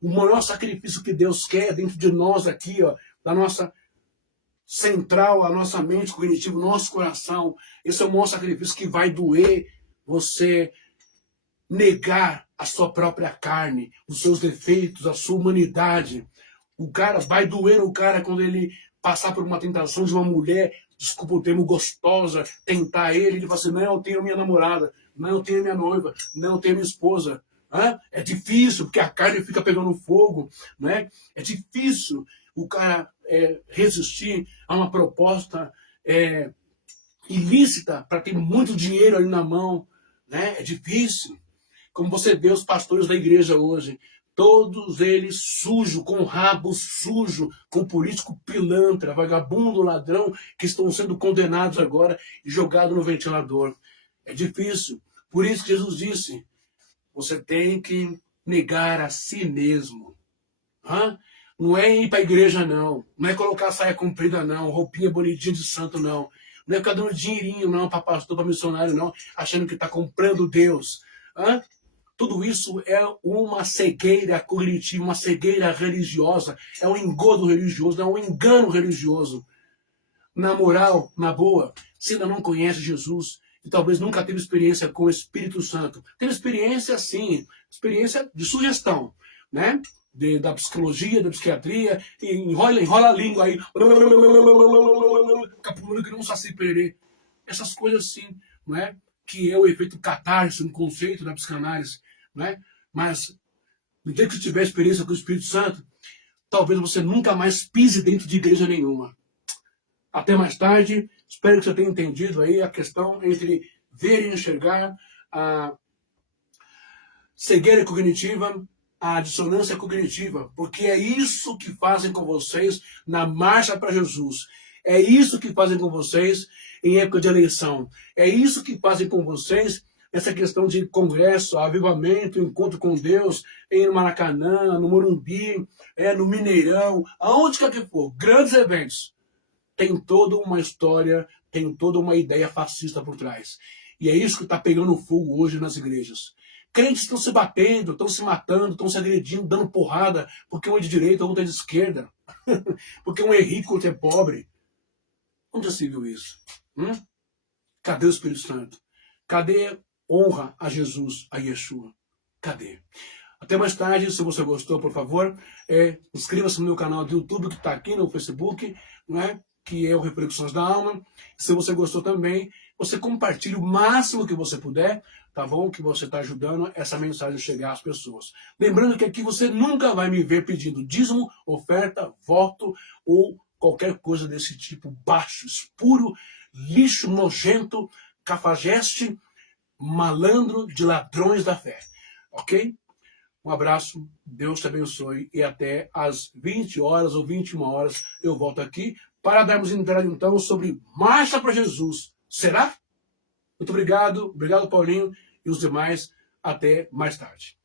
O maior sacrifício que Deus quer dentro de nós aqui, ó, da nossa central, a nossa mente cognitiva, o nosso coração, esse é o maior sacrifício que vai doer você negar a sua própria carne, os seus defeitos, a sua humanidade. O cara vai doer no cara quando ele passar por uma tentação de uma mulher, desculpa o termo, gostosa, tentar ele fala assim, não, eu tenho minha namorada, não, eu tenho minha noiva, não, eu tenho minha esposa. É difícil, porque a carne fica pegando fogo, né? É difícil o cara resistir a uma proposta ilícita para ter muito dinheiro ali na mão, né? É difícil. Como você vê os pastores da igreja hoje, todos eles sujos, com rabo sujo, com político pilantra, vagabundo, ladrão, que estão sendo condenados agora e jogados no ventilador. É difícil. Por isso que Jesus disse, você tem que negar a si mesmo. Não é ir para a igreja, não. Não é colocar saia comprida, não. Roupinha bonitinha de santo, não. Não é ficar dando dinheirinho, não, para pastor, para missionário, não. Achando que está comprando Deus. Tudo isso é uma cegueira cognitiva, uma cegueira religiosa. É um engodo religioso, é um engano religioso. Na moral, na boa, se ainda não conhece Jesus, e talvez nunca teve experiência com o Espírito Santo. Teve experiência, sim, experiência de sugestão, né? Da psicologia, da psiquiatria, e enrola a língua aí, capulando que não sabe perder. Essas coisas, sim, não é? Que é o efeito catarse, um conceito da psicanálise, não é? Mas, no dia que você tiver experiência com o Espírito Santo, talvez você nunca mais pise dentro de igreja nenhuma. Até mais tarde. Espero que você tenha entendido aí a questão entre ver e enxergar, a cegueira cognitiva, a dissonância cognitiva, porque é isso que fazem com vocês na marcha para Jesus. É isso que fazem com vocês em época de eleição. É isso que fazem com vocês essa questão de congresso, avivamento, encontro com Deus, em Maracanã, no Morumbi, no Mineirão, aonde quer que for, grandes eventos. Tem toda uma história, tem toda uma ideia fascista por trás. E é isso que está pegando fogo hoje nas igrejas. Crentes estão se batendo, estão se matando, estão se agredindo, dando porrada, porque um é de direita, outro é de esquerda. Porque um é rico, outro é pobre. Onde já se viu isso? Cadê o Espírito Santo? Cadê honra a Jesus, a Yeshua? Cadê? Até mais tarde, se você gostou, por favor, inscreva-se no meu canal do YouTube, que está aqui no Facebook, né? Que é o Reflexões da Alma. Se você gostou também, você compartilhe o máximo que você puder, tá bom? Que você está ajudando essa mensagem a chegar às pessoas. Lembrando que aqui você nunca vai me ver pedindo dízimo, oferta, voto ou qualquer coisa desse tipo baixo, espuro, lixo, nojento, cafajeste, malandro de ladrões da fé. Ok? Um abraço, Deus te abençoe e até às 20 horas ou 21 horas eu volto aqui para darmos entrada então sobre Marcha para Jesus. Será? Muito obrigado, Paulinho e os demais. Até mais tarde.